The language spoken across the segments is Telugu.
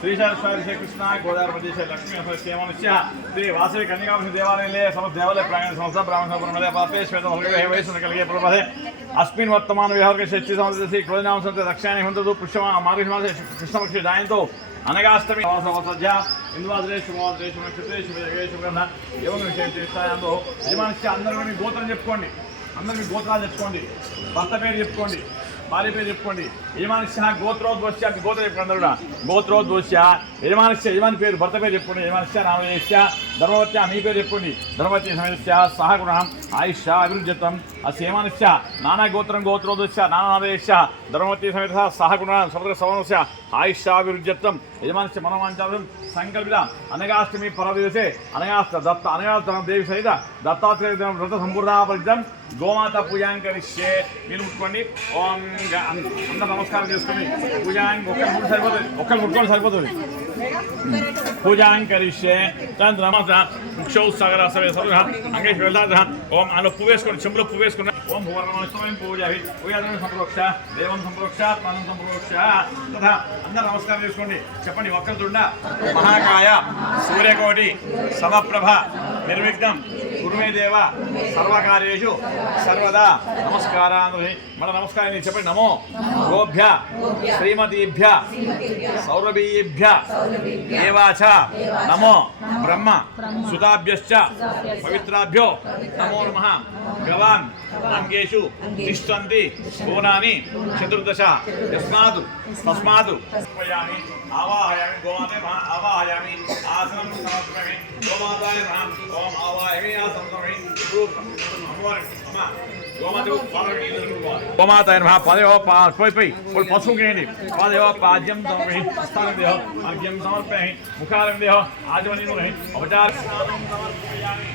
శ్రీశాస్వారి శ్రీకృష్ణ గోదావరి ప్రదేశ లక్ష్మీ శ్రీమనుష్య శ్రీ వాసవి కన్యకాంశ దేవాలయంలో సమస్త దేవాలయ ప్రాంగణ సంస్థ బ్రాహ్మణ పాపే శ్వేత వయసు కలిగే ప్రభే अस्मिन् वर्तमान विहार के शक्ति समुद्र क्रोधनाम संत दक्षिणी हंतु पुष्पमा मार्गमास कृष्णपक्ष जायंतो अनगाष्टमी सज्जा इंद्वाद्रे शुभवाद्रे शुभनक्षत्रे शुभजगे शुभग्रह एवं विशेषायांतो यजमानस्य अंदर गोत्रं చెప్పుకోండి అందరూ మీ గోత్రాలు చెప్పుకోండి భర్త పేరు చెప్పుకోండి భార్య పేరు చెప్పుకోండి యజమానిస్య గోత్రోద్వస్య గోత్ర చెప్పుకోండి అందరూ గోత్రోద్వస్య యజమానిస్య యజమాని పేరు భర్త పేరు చెప్పుకోండి యజమానిస్య నామదేశ్య ధర్మవత్య మీ పేరు చెప్పుకోండి ధర్మవత్య సమయస్య సహగుణం ఆయుష్య అభివృద్ధిత్వం అస్య యజమానిస్య నానా గోత్రం గోత్రోద్వస్య నానాదేశ్య ధర్మవత్య సమేత సహగుణ సముద్ర సవనస్య ఆయుష్యాభివృద్ధిత్వం యజమానిస్య మనోవాంఛాం సంకల్పిత అనగాష్టమి పర్వదివసే అనగాష్ట దత్త అనగాష్ట దేవి సహిత దత్తాత్రేయ వ్రత సంపూర్ణాపరితం గోమాత పూజాం కరిష్యే మీరు ముట్టుకోండి ఓం అందరూ నమస్కారం చేసుకుని పూజాం ఒక్కరు ముట్టుకోండి సరిపోతుంది పూజాం కరిష్యే నమస్త ముక్షౌ సాగర సవే సర్వ అంగేష్ వెళ్ళాద ఓం అలా పువ్వు వేసుకోండి చెంబులో పువ్వు వేసుకున్నా ఓం భువనమస్తమయం పూజావి పూజాదనం సంప్రోక్ష దేవం సంప్రోక్ష ప్రాణం సంప్రోక్ష తథా అందరూ నమస్కారం చేసుకోండి చెప్పండి ఒక్కరుండ మహాకాయ సూర్యకోటి సమప్రభ నిర్విఘ్నం గురుమే దేవ సర్వకార్యేషు సర్వదా నమస్కారాన్ని మన నమస్కారాన్ని చెప్పండి నమో గోభ్య శ్రీమతీభ్య సౌరభీభ్య దేవాచ నమో బ్రహ్మ సుతాభ్యశ్చ పవిత్రాభ్యో నమో నమః గవాన్ అంగేషు తిష్టంతి కోనాని చతుర్దశ యస్మాత్ తస్మాత్ పయామి ఆవాహయామి గోమాతే ఆవాహయామి ఆసనం సమర్పయామి గోమాతాయ నమః ఓం ఆవాహయామి ఆసనం గోమాతాయ నమః పదయో పోయి పసుపు గేయండి పదయో పాద్యం సమర్పయామి స్థానం దేహో అర్ఘ్యం సమర్పయామి ముఖారం దేహో ఆజమని ఉపచార సమర్పయామి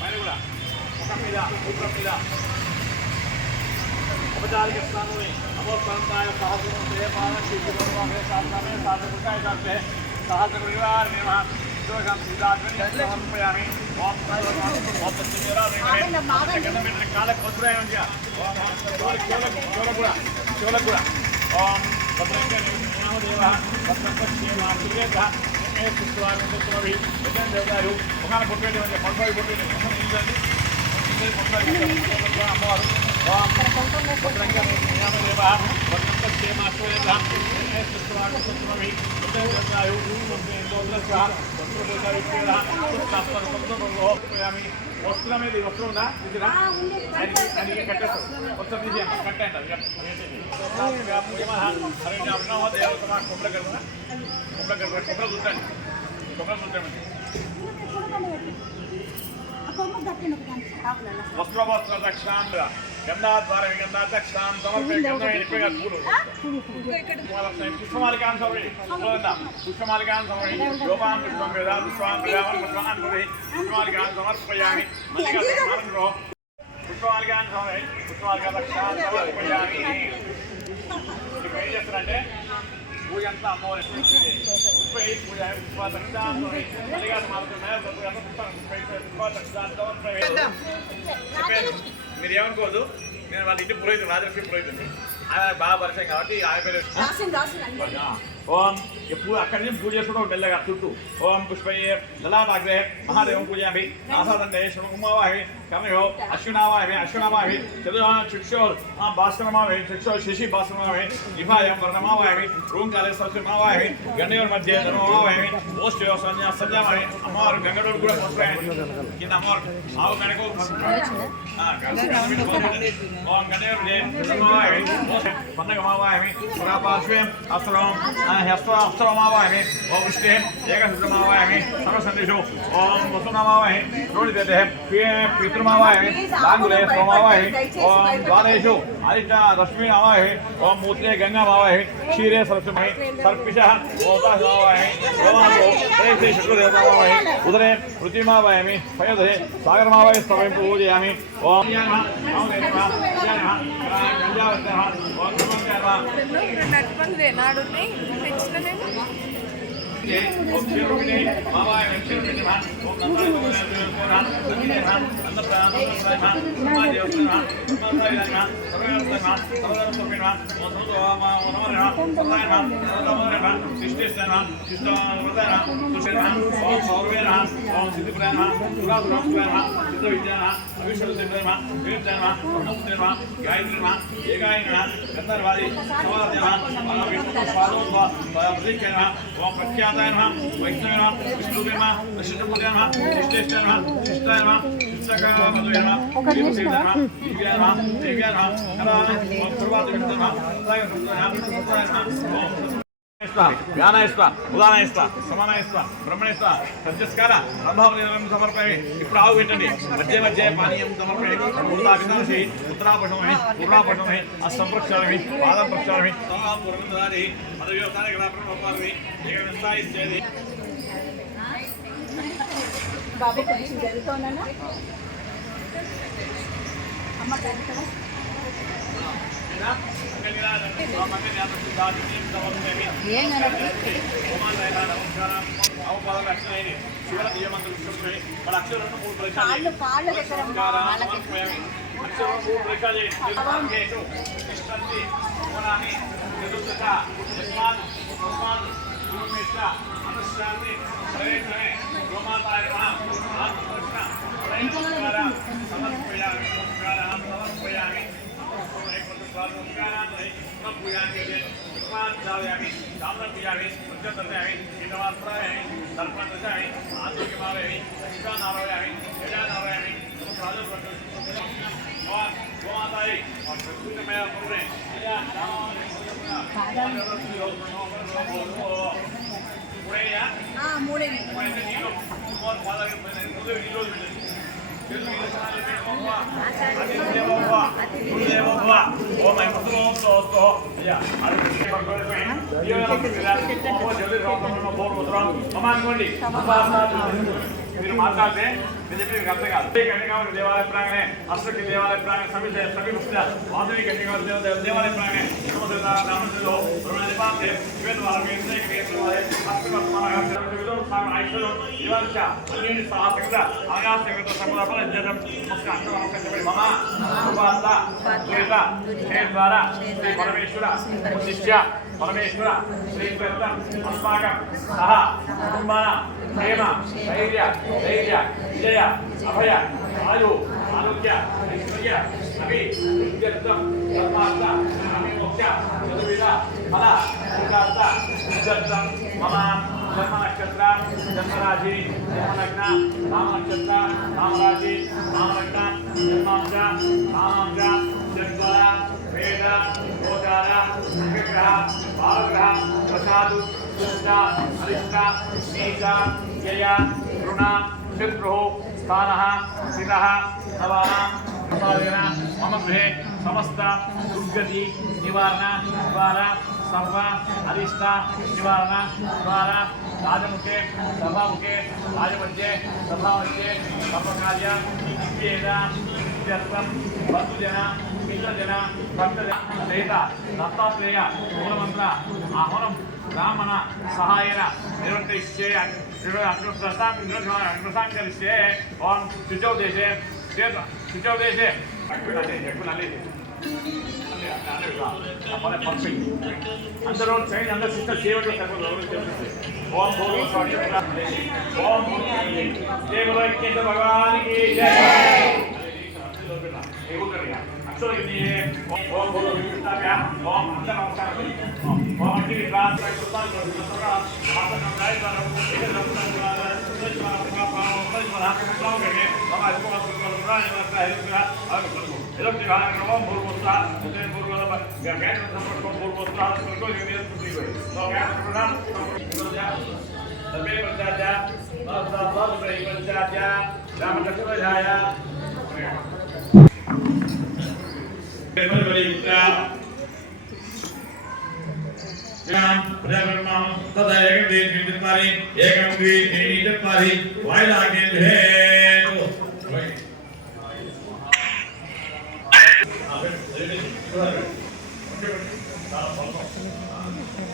పైన కూడా ముఖం మీద ముఖం మీద उपचारिक स्थानों में नमोस्ताय सहस्रे पालन शिवमे साधना साधकुटाय करते सहस्र परिवार में वहाँ जो हम सीधात्मक समर्पयामि ओम बहुत अच्छी मेरा में काल पत्र है उनका चोलगुड़ा ओम भद्रंग नाम देवा भद्रंग मातृका में पुष्पवार में भी वचन देवदायु मुखान पुट्टे उनके मनसाई पुट्टे अम्मवार ओम भद्रंग नाम देवा भद्रंग क्षेमाश्वयता में पुष्पवार में भी वचन देवदायु इंद्रस्वा वस्त्रदेवदायु पुष्पास्पर वस्त्रयामि वस्त्र में वस्त्र ఉందా ఇదిరా అది కట్టేస్తారు వస్త్రం తీసి కట్టండి అది పూజ మహా హరే నామ దేవ సమాన కొబ్బరి కర్మ కొబ్బరి చూడండి కొబ్బరి చూడండి వస్త్ర దక్షిణాం గంధాద్వార గంధా దక్షిణాం సమర్పయ పుష్పమాలికాన్ సమర్పయ పుష్పమాలికాన్ సమర్పయ యోపాం పుష్పం వేదా పుష్పాం వేదావన్ పుష్పాన్ పుష్పమాలికాన్ సమర్పయామి పుష్పమాలికాన్ సమర్పయ పుష్పమాలికా దక్షిణాం సమర్పయామి ఏం చేస్తారంటే పూజ అంతా అమ్మవారి పూజ పుష్ప దక్షిణాం మల్లికార్జున మీరు ఏమనుకోవద్దు నేను వాళ్ళ ఇంటి పురోహితుడు రాజలక్ష్మి పురోహితుడిని ఆయన బాగా పరిచయం కాబట్టి ఆయన పేరు ఓం ఎప్పుడు అక్కడి నుంచి పూజ చేసుకుంటూ మెల్లగా చుట్టూ ఓం పుష్పయ్యే లలాటాగ్రే మహాదేవం పూజయామి ఆసాదండే శుభకుమావాహి కర్ణయో అశ్వినావాహి అశ్వినావాహి చక్షోర్ భాస్కరమావాహి చక్షో శశి భాస్కరమావాహి జిభాయం వర్ణమావాహి రూంకాలే సరస్వమావాహి గండయోర్ మధ్య ధర్మమావాహి ఓష్టయో సంధ్యావాహి అమ్మవారు గంగడోరు కూడా పసుపాయి కింద అమ్మవారు ఆవు కనుక ఓం గండయోర్ ధర్మమావాహి పండగమావాహి పురాపార్శ్వం అస్త్రం हस्तमावाहि ओम विष्णु एकसुमावाहि सर्वसन्निषु ओम वसुनामावाहि रोडिते पितृमावाहि लांगुले सोमावाहि ओम द्वादेषु आदित्य रश्मि आवाहि ओम मूत्रे गंगामावाहि क्षीरे सरस्वती सर्पिषः ओतामावाहि गोमातो तेषे शुक्रदेवतामावाहि उदरे पृथ्वीमावाहि पयोधरे सागरमावाहि स्तवं पूजयामि ఓం యానః ఓం దేవః యానః గంజావతః ఓం నమః నట్టుపండి నాడుని తెచ్చిన నేను ఓం శిరుమిని మావాయ శిరుమిని ఓం నమః బ్రహ్మణేశ్వ సత్యస్కార సంభావన సమర్పయామి. ఇప్పుడు ఆవు పెట్టండి. మధ్య మధ్య పానీయం సమర్పయామి. ఉత్తాక్షి ఉత్తరాపశమై పూర్వాపశమై అస్తం ప్రక్షాళమి పాదం ప్రక్షాళమి పూర్వదారి పదవ్యవసాయ గ్రామీ ఏకస్థాయిచ్చేది. బాబు కొంచెం జరుగుతున్నా అమ్మ జరుగుతుందా మీరు మాట్లాడితే నేను చెప్పి మీకు అర్థం కాదు. కన్యకావతి దేవాలయ ప్రాంగణే అష్టకి దేవాలయ ప్రాంగణ సమీప వాసవి కన్యకావతి దేవాలయ ప్రాంగణే రామచంద్రో బ్రహ్మదేవాంతే పరమేశ్వర శిష్య పరమేశ్వర శ్రీకృష్ణ అస్మాకం సహ కుటుంబాన ప్రేమ ధైర్య విజయ అభయ ఆయు ఆరోగ్య ఐశ్వర్య అభి విద్యర్థం ధర్మార్థ అభిమోక్ష చతుర్విధ ఫల సిద్ధార్థ సిద్ధార్థం మమ జన్మ నక్షత్ర జన్మరాశి జన్మలగ్న నామ నక్షత్ర నామరాశి నామలగ్న జన్మాంశ నామాంశ జన్మల వేద గోచార విగ్రహ బాలగ్రహ ప్రసాదు దుష్ట అరిష్ట నీచ జయ రుణ శత్రు స్థాన స్థిత నవాన మమ గృహే సమస్త దుర్గతి నివారణ ద్వారా సర్వ అరిష్ట నివారణ ద్వారా రాజముఖే సభాముఖే రాజమధ్యే సభామధ్యే సర్వకార్య విద్యేన విద్యర్థం బంధుజన మిత్రజన భక్తజన సహిత దత్తాత్రేయ మూలమంత్ర ఆహ్వానం బ్రాహ్మణ సహాయన నిర్వర్తిష్యే అగ్రసాంకరిష్యే ఓం శుచౌ దేశే అందరూ చైన్ అందరూ సిస్టర్ చేయవట్లేదు ఓం ఓం దేవైక్యంత భగవానికి ఓం ఓం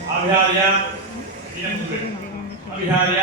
అభిహార్య అభిహార్య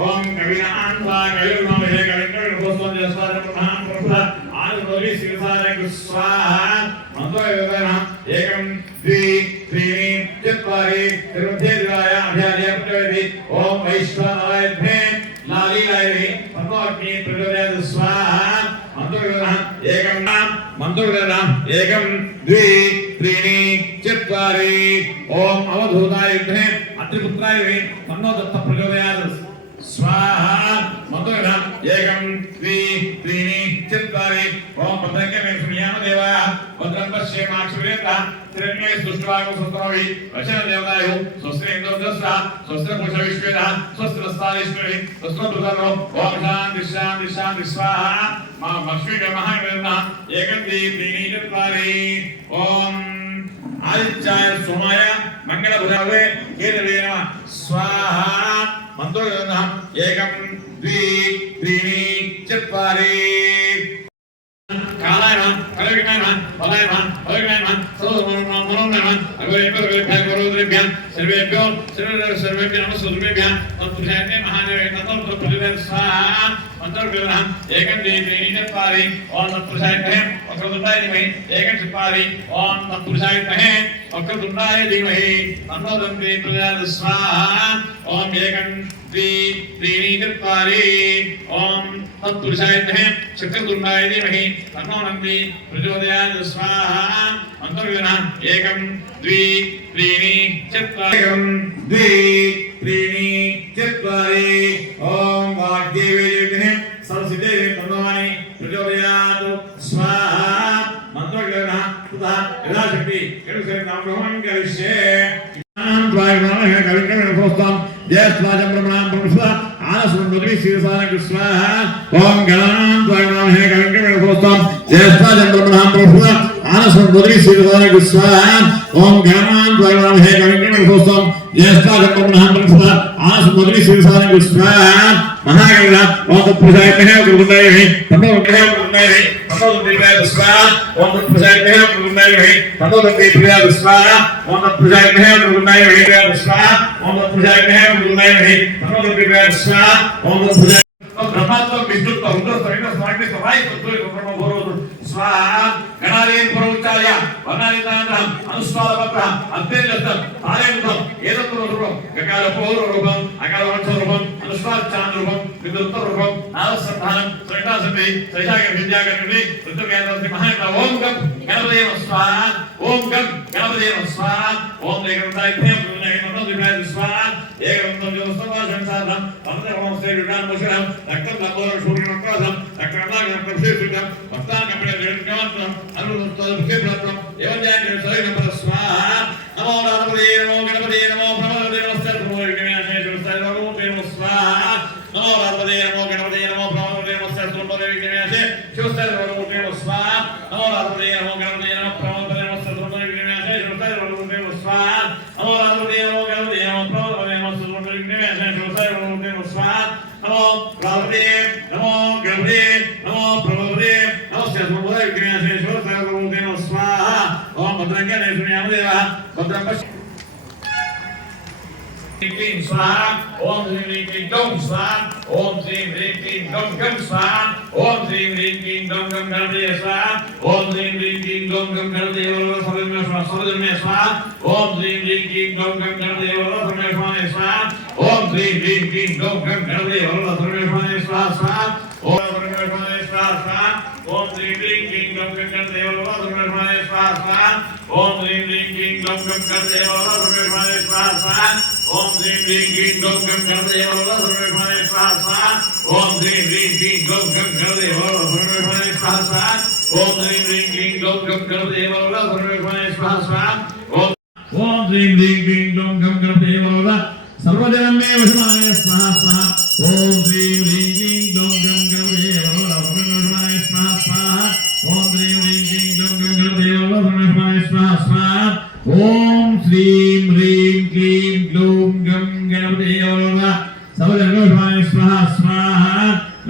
Om గణదేవోల సర్వేశ్వరాయ స్వాహ స్వాహ ఓం శ్రీం హ్రీం క్లీం గ్లౌం గం గణదేవోల సర్వేశ్వరాయ స్వాహ స్వాహ ఓం శ్రీం హ్రీం క్లీం గ్లౌం గం గణదేవోల సర్వేశ్వరాయ స్వాహ స్వాహ ఓం శ్రీం హ్రీం క్లీం గ్లౌం గం గణదేవోల సర్వేశ్వరాయ స్వాహ స్వాహ ఓం శ్రీం హ్రీం క్లీం గ్లౌం గం గణదేవోల సర్వజనమే వశమాయ స్వాహ స్వాహ ఓం శ్రీం హ్రీం క్లీం గ్లౌం గం గణదేవోల సర్వేశ్వరాయ స్వాహ స్వాహ ఓం శ్రీం హ్రీం క్లీం గ్లౌం గం గణదేవోల సర్వేశ్వరాయ స్వాహ స్వాహ ఓం శ్రీం హ్రీం క్లీం గ్లౌం గం గణదేవోల సర్వజనమే స్వాహ స్వాహ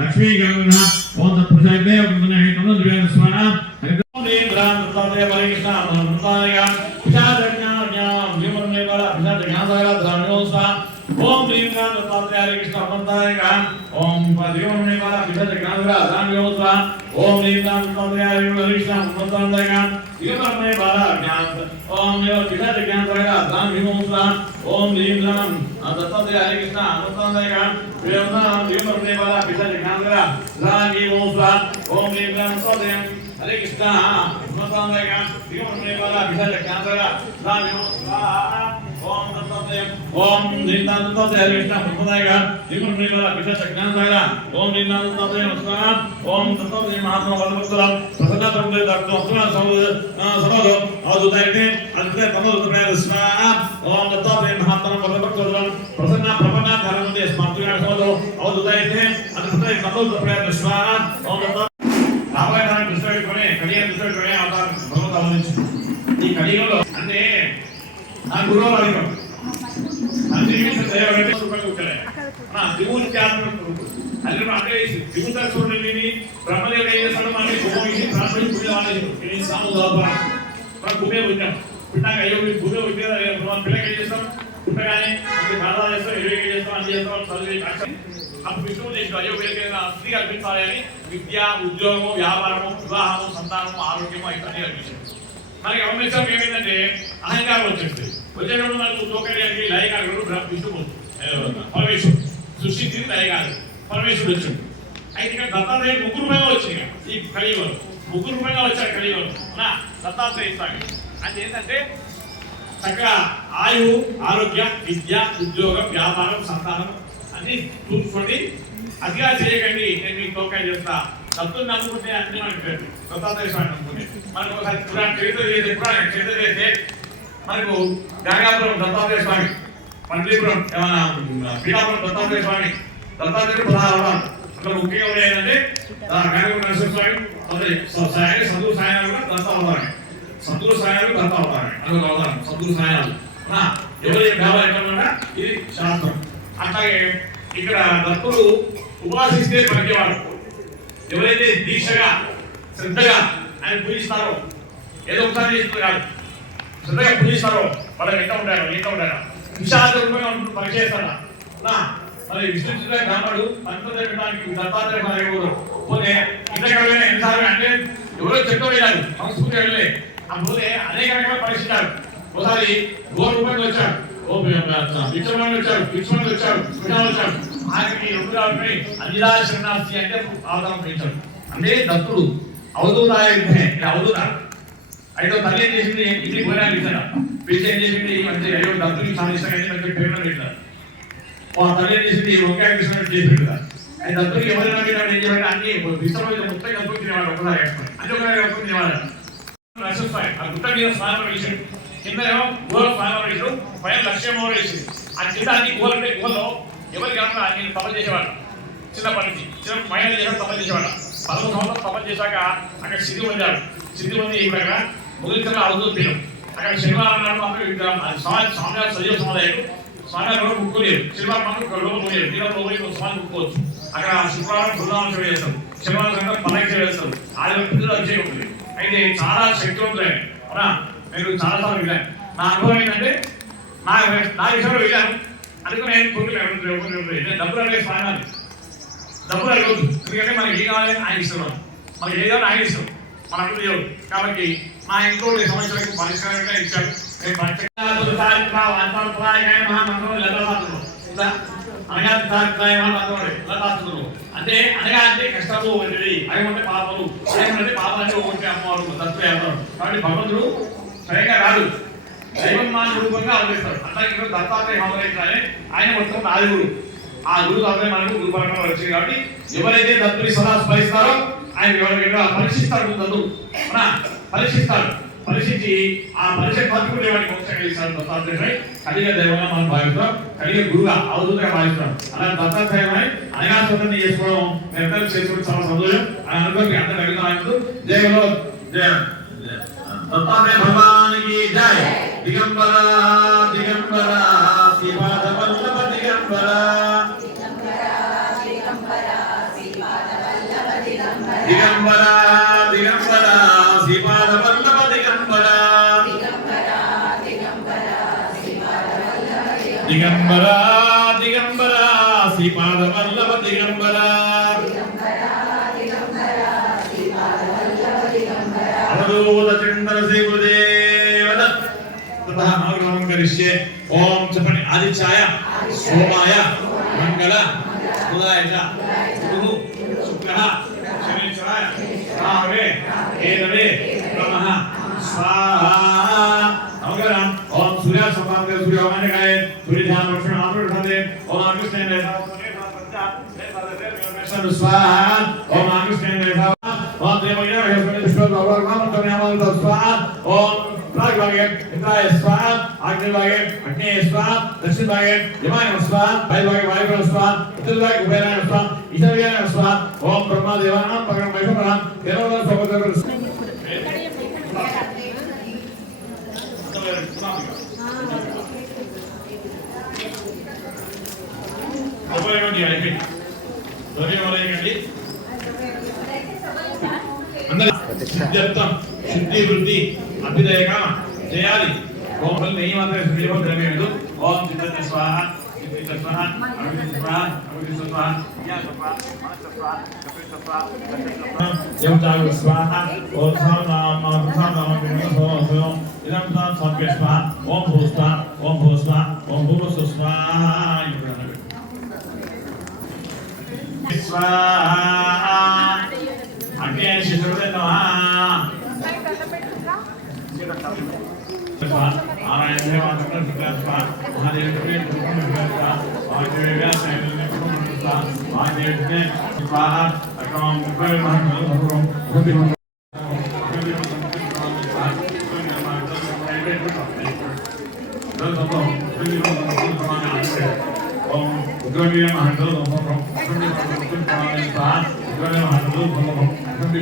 లక్ష్మీ గణన ఓం తత్పురుషాయ ఓం గణదేవోల స్వాహ ఓం శ్రీం రామ తత్వే పరికృష్ణ మనోతాయ విచారజ్ఞానం జీవనమేవల విచారజ్ఞానాయ ధాన్యోసా ఓం శ్రీం రామ తత్వే హరికృష్ణ మనోతాయ ఓం జీవనమేవల విచారజ్ఞానాయ ధాన్యోసా ఓం శ్రీం రామ తత్వే హరికృష్ణ మనోతాయ జీవనమేవల జ్ఞాన ఓం విచారజ్ఞానాయ ధాన్యోసా ఓం శ్రీం రామ తత్వే హరికృష్ణ మనోతాయ జీవనమేవల విచారజ్ఞానాయ ధాన్యోసా ఓం శ్రీం రామ తత్వే హరే కృష్ణ మనోతాయ జీవనమేవల విచారజ్ఞానాయ ధాన్యోసా ఓం తత్వే ఓం శ్రీం రామ తత్వే హరికృష్ణ మనోతాయ జీవనమేవల విచారజ్ఞానాయ ఓం శ్రీం రామ తత్వే నమః ఓం తత్వే మహాత్మా వల్లభులం ప్రసన్నతందే దక్షిణ సమోదో అవధుతైతే అంతే తమోద ప్రయాస ఓం తత్వే మహాత్మా వల్లభులం ప్రసన్న ప్రపన్న ధర్మదే స్మృతిగా సమోదో అవధుతైతే అంతే తమోద ప్రయాస ఓం తత్వ రామాయణ దృష్టిలోనే కలియ దృష్టిలోనే అవతారం భగవంతుడు అవతరించాడు. ఈ కలియుగంలో అంటే నా గురువు అడిగాం దేవుని అది అంటే జీవిత చూడండి బ్రహ్మదేవుడు ఏం చేస్తాడు మనకి భూమి ప్రాణపడి పుణ్యం అనేది సాముదాపన మనం భూమే పుట్టాం పుట్టాక అయ్యో భూమే పుట్టే మనం పిల్లకి ఏం చేస్తాం పుట్టగానే బాధ చేస్తాం 20 చేస్తాం అని చేస్తాం చదివి అప్పుడు విష్ణువు చేస్తాం అయ్యో వీళ్ళకి స్త్రీ కల్పించాలి అని విద్య ఉద్యోగము వ్యాపారము వివాహము సంతానము ఆరోగ్యము ఇవన్నీ కల్పించారు. మనకి గమనించడం ఏమైందంటే అహంకారం వచ్చేస్తుంది. వచ్చేటప్పుడు మనకు తోకడానికి లయకారుడు విష్ణువు పరమేశ్వరుడు సృష్టించింది లయకారుడు పరమేశ్వరుడు వచ్చాడు. అయితే ఇక్కడ దత్తాత్రేయ ముగ్గురు రూపంగా వచ్చింది ఈ కలియుగంలో ముగ్గురు రూపంగా వచ్చాడు కలియుగంలో దత్తాత్రేయ స్వామి. అంటే ఏంటంటే చక్కగా ఆయువు ఆరోగ్య విద్య ఉద్యోగం వ్యాపారం సంతానం అన్ని చూసుకోండి. అతిగా చేయకండి నేను మీకు తోకాయ చేస్తా దత్తుని నమ్ముకుంటే అన్ని మనకి పేరు దత్తాత్రేయ స్వామి నమ్ముకుంటే మనకు ఒకసారి పురాణ చరిత్ర చేస్తే మనకు గంగాపురం దత్తాత్రేయ స్వామి మంత్రిపురం పీఠాపురం దత్తాత్రేయ స్వామి దత్తాత్రేయుడు 16 అవతారాలు అందులో ముఖ్యంగా ఏంటంటే గంగాపురం నరసింహ స్వామి సంతూరు సాయనాలు కూడా దత్త అవతారమే సంతూరు సాయనాలు దత్త అవతారమే అదొక అవతారం సంతూరు సాయనాలు ఎవరైతే దేవాలయం ఇది శాస్త్రం. అట్లాగే ఇక్కడ దత్తుడు ఉపాసిస్తే పలికేవాడు ఎవరైతే దీక్షగా శ్రద్ధగా ఆయన పూజిస్తారో ఏదో ఒకసారి చేస్తుంది కాదు శ్రద్ధగా పూజిస్తారో వాళ్ళకి ఎంత ఉంటారో విషాద రూపంగా ఉంటుంది పనిచేస్తాడా మరి విష్ణు బ్రాహ్మణుడు పంచడానికి దత్తాత్రేయ పోతే ఇంతకాలమైన ఎన్నిసార్లు అంటే ఎవరో చెట్టు వెళ్ళారు సంస్కృతి వెళ్ళలే పోతే అనేక రకాల పరిస్థితులు ఒకసారి గోరు రూపాయలు వచ్చాడు పిచ్చమని వచ్చాడు పిచ్చమని వచ్చాడు వచ్చాడు ఆయనకి రుద్రాలని అనిలా శరణాస్తి అంటే అవతారం పెంచాడు. అంటే దత్తుడు అవధూతాయ అవధూత అయితే తల్లి ఏం చేసింది ఇంటికి పోయినా ఇచ్చాడు పిచ్చి ఏం చేసింది మంచి అయ్యో దత్తుడికి చాలా ఇష్టం మంచి ప్రేరణ పెట్టారు. తల్లి ఏం చేసింది వంకాయ కృష్ణ చేసి పెడతారు. అయితే దత్తుడికి ఎవరైనా ఏం చేయాలి అన్ని ఇష్టమైన ముప్పై దత్తుడు తినేవాడు ఒకసారి అంటే ఒకసారి తినేవాడు నరసింహాయి ఆ గుట్ట మీద స్నానం వేసాడు కింద ఏమో గోల స్నానం వేసాడు పైన లక్ష్యం వేసింది ఆ కింద అన్ని గోలంటే గోల్లో ఎవరికి ఏమన్నా నేను తపలు చేసేవాడు చిన్నప్పటి నుంచి చిన్న మైండ్ చేసాడు తపలు చేసేవాడు 11 సంవత్సరాలు తపలు చేశాక అక్కడ సిద్ధి పొందాడు. సిద్ధి పొంది ఇక్కడ ముగిలికల అవధూత పీఠం అక్కడ శనివారం నాడు మాత్రం స్వామివారి సజీవ సమాధాయాలు స్వామివారి కూడా ముక్కులేదు శనివారం మాత్రం లోపల పోయారు నీళ్ళ లోపలికి స్వామి ముక్కోవచ్చు. అక్కడ శుక్రవారం బృందావనం సేవ చేస్తారు శనివారం సాయంత్రం పల్లకి సేవ చేస్తారు ఆదివారం పిల్లలు అభిషేకం ఉంటుంది. అయితే చాలా శక్తివంతులే అవునా మీరు చాలాసార్లు వెళ్ళాను. నా అనుభవం ఏంటంటే నా విషయంలో వెళ్ళాను అందుకు నేను కొన్ని డబ్బులు అడిగే స్థానాలు డబ్బులు అడగదు ఎందుకంటే మనకి ఏం కావాలి ఆయన ఇస్తున్నాం మనకి ఏదో ఆయన ఇస్తాం మన అప్పుడు దేవుడు కాబట్టి మా ఇంట్లో సమస్యలకు పరిష్కారంగా ఇచ్చాడు. అంటే అనగా అంటే కష్టము వంటిది అయమంటే పాపలు అయమంటే పాపాలంటే ఒకటి అమ్మవారు దత్తు కాబట్టి భగవంతుడు సరిగా రాదు దైవమాన రూపంగా అవతరిస్తాడు. అట్లా ఇక్కడ దత్తాత్రేయ అవతరించాలి. ఆయన మొత్తం 4 గురువు. ఆ గురువు తర్వాత మనకు గురు పరంపర వచ్చింది కాబట్టి ఎవరైతే దత్తుని సదా స్మరిస్తారో ఆయన ఎవరైనా పరీక్షిస్తాడు. దత్తుడు పరీక్షిస్తాడు. పరీక్షించి ఆ పరీక్ష పట్టుకునే వాడికి మోక్షం కలిగిస్తాడు దత్తాత్రేయుడు. కలిగ దైవంగా మనం భావిస్తాం, కలిగ గురువుగా అవధూతగా భావిస్తాం. అలా దత్తాత్రేయుడు అనగాస్వతంని చేసుకోవడం నిరంతరం చేసుకోవడం చాలా సంతోషం. అని అనుకోని అందరూ అడుగుతున్నాను. జయలో జయ దత్తాత్రేయ భగవానికి జయ. దిగంబర దిగంబర శ్రీపాద వల్లభ దిగంబర దిగంబర దిగంబర శ్రీపాద వల్లభ దిగంబర దిగంబర దిగంబర శ్రీపాద వల్లభ దిగంబర అవధూత చంద్ర శ్రీ గురుదేవ తథా నామకరణం కరిష్యే. ఓం చెప్పండి. ఆదిత్యాయ సోమాయ మంగళ బుధాయ చ గురు శుక్రః శనీశ్వరాయ రాహవే కేతవే నమః స్వాహా. నమస్కారం. ఓం సూర్య సంపాదక సూర్యోమానికాయ సూర్య ధ్యాన లక్ష్మణ ఆపృష్ణదే. ఓం కృష్ణేంద్ర స్వాహా. ఓం కృష్ణేంద్ర ఓం దేవయ్య విష్ణు భగవాన్ నామం స్వాహా. ఓం प्रागभागे इंद्राय स्वाहा, आग्नेयभागे अग्नेय स्वाहा, दक्षिणभागे यमाय स्वाहा, वायुभागे वायुभ्यः स्वाहा, उत्तरभागे कुबेराय स्वाहा, ईशान्याय स्वाहा. ओम ब्रह्मदेवानां पगं वैष्णवानां केवलं स्वगतः చెప్తాం. శుద్ధి వృద్ధి అభ్యుదయ చేయాలి. ఓం నెయ్యి మాత్రం శ్రీమం ద్రవ్యమిదు. ఓం చిత్త స్వాహ చిత్త స్వాహ అభివృద్ధి స్వాహ అభివృద్ధి స్వాహ జ్ఞాన స్వాహ మనస్స స్వాహ కపిల స్వాహ దేవతాయ స్వాహ. ఓం సానామ సానామ వినోదం ఇదం సాత్వే స్వాహ. ఓం భూస్వాహ ఓం భూస్వాహ ఓం భూస్వ స్వాహ స్వాహ. అగ్నే శిశువే నమః. नारायण देव आनंद विकासवा महादेव के रूप में विकासवा महादेव व्यास ने विकासवा महादेव ने स्वाहा अकम पर महत्व भगवान भूमि ओम उग्रवीर महंतल भगवान भूमि स्वाहा उग्रवीर महंतल भगवान भूमि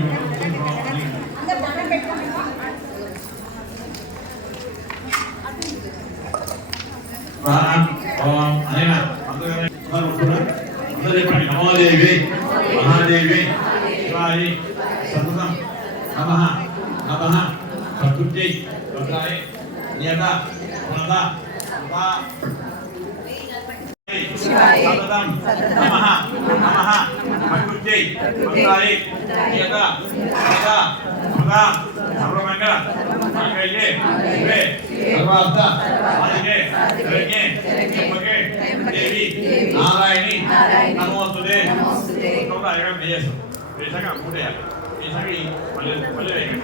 ఓం అనేన అందరూ చెప్పండి. నమోదేవి మహాదేవి శివాయి సతతం నమః నమః ప్రకృతి వదాయ నియత ప్రణద సదా శివాయ సతతం నమః నమః ప్రకృతి వదాయ నియత ప్రణద సదా సర్వమంగళ మంగళే శివే సర్వార్థ సాధికే శరణ్యే త్ర్యంబకే దేవి నారాయణి నమోస్తుతే. తోడా ఏక మేయస్ వేసగా మూడేయ వేసగి పల్లె వేయండి.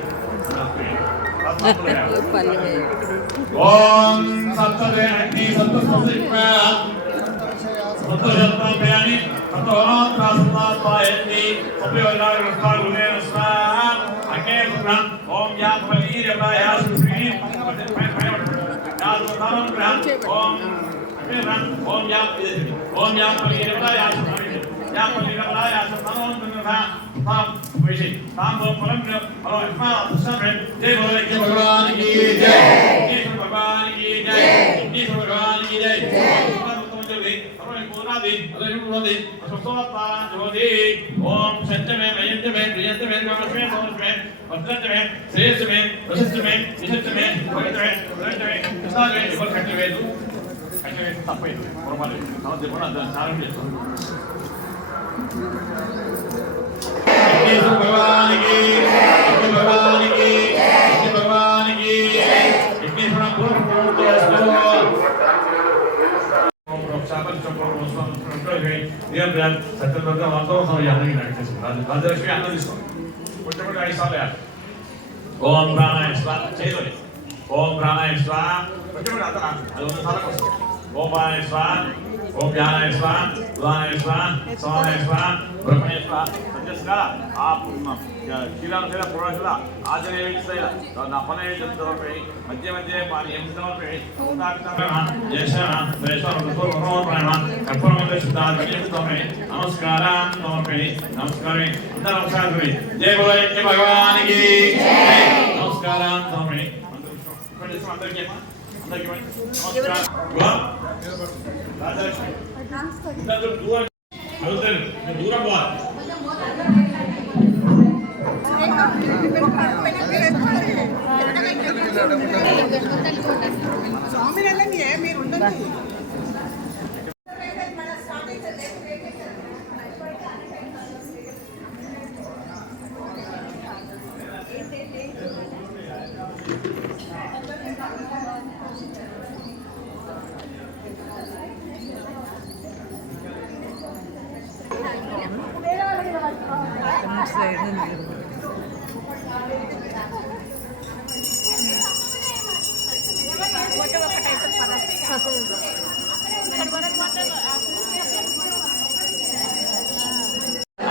ఓం సప్తదే అగ్ని సప్తస్మృతిక్వా సప్తశత్మయాని తతోనాత్రాసత్తాయన్ని ఉపయోగాగ్రస్తాగునే స్వాహ. అగ్నే పుత్రం ఓం యా పలీరమయా శ్రీ ఓం ఓం యా ఓం యా పలీరమయా యా పలీరమయా తాం విషి తాం ఫలం ఫలం ఇస్మా పుష్పం జై భగవాన్ భగవాన్ की जय. कृष्ण भगवान की जय. कृष्ण भगवान की जय. ओम सत्यमे मयंतमे प्रियंतमे नमस्मे नमस्मे भद्रतमे श्रेयसमे प्रशस्तमे निशस्तमे भगतमे भगतमे कृष्णामे इवर कटवे कटवे तपे परमाले ನಾವು ದೇವನ ದಾನ చేస్తాం. कृष्ण भगवान की कृष्ण भगवान की कृष्ण भगवान की कृष्ण पूर्ण सापन चक्र मौसम कंट्रोल है ये ब्रांड सत्तर लोग वांतो हम याद नहीं रखते हैं राजलक्ष्मी आनंद इसको कुछ कुछ ऐसा ले ओम प्राणायाम स्वाहा चेलो ఓం ప్రాణాయ స్వాహ అది ఉన్నసాలకు ఓం ప్రాణాయ స్వాహ ఓం జ్ఞానాయ స్వాహ ఉదానాయ స్వాహ సమానాయ స్వాహ బ్రహ్మణ్య స్వాహ సత్యస్గా ఆ క్షీరాల పురాణ ఆచర్య అపనయ సమర్పి మధ్య మధ్య పానీయం సమర్పి నమస్కారం సమర్పి నమస్కారం నమస్కారం జయ భగవానికి నమస్కారం సమర్పి అందరికీ దూరం పోవాలి మీరు ఉండండి.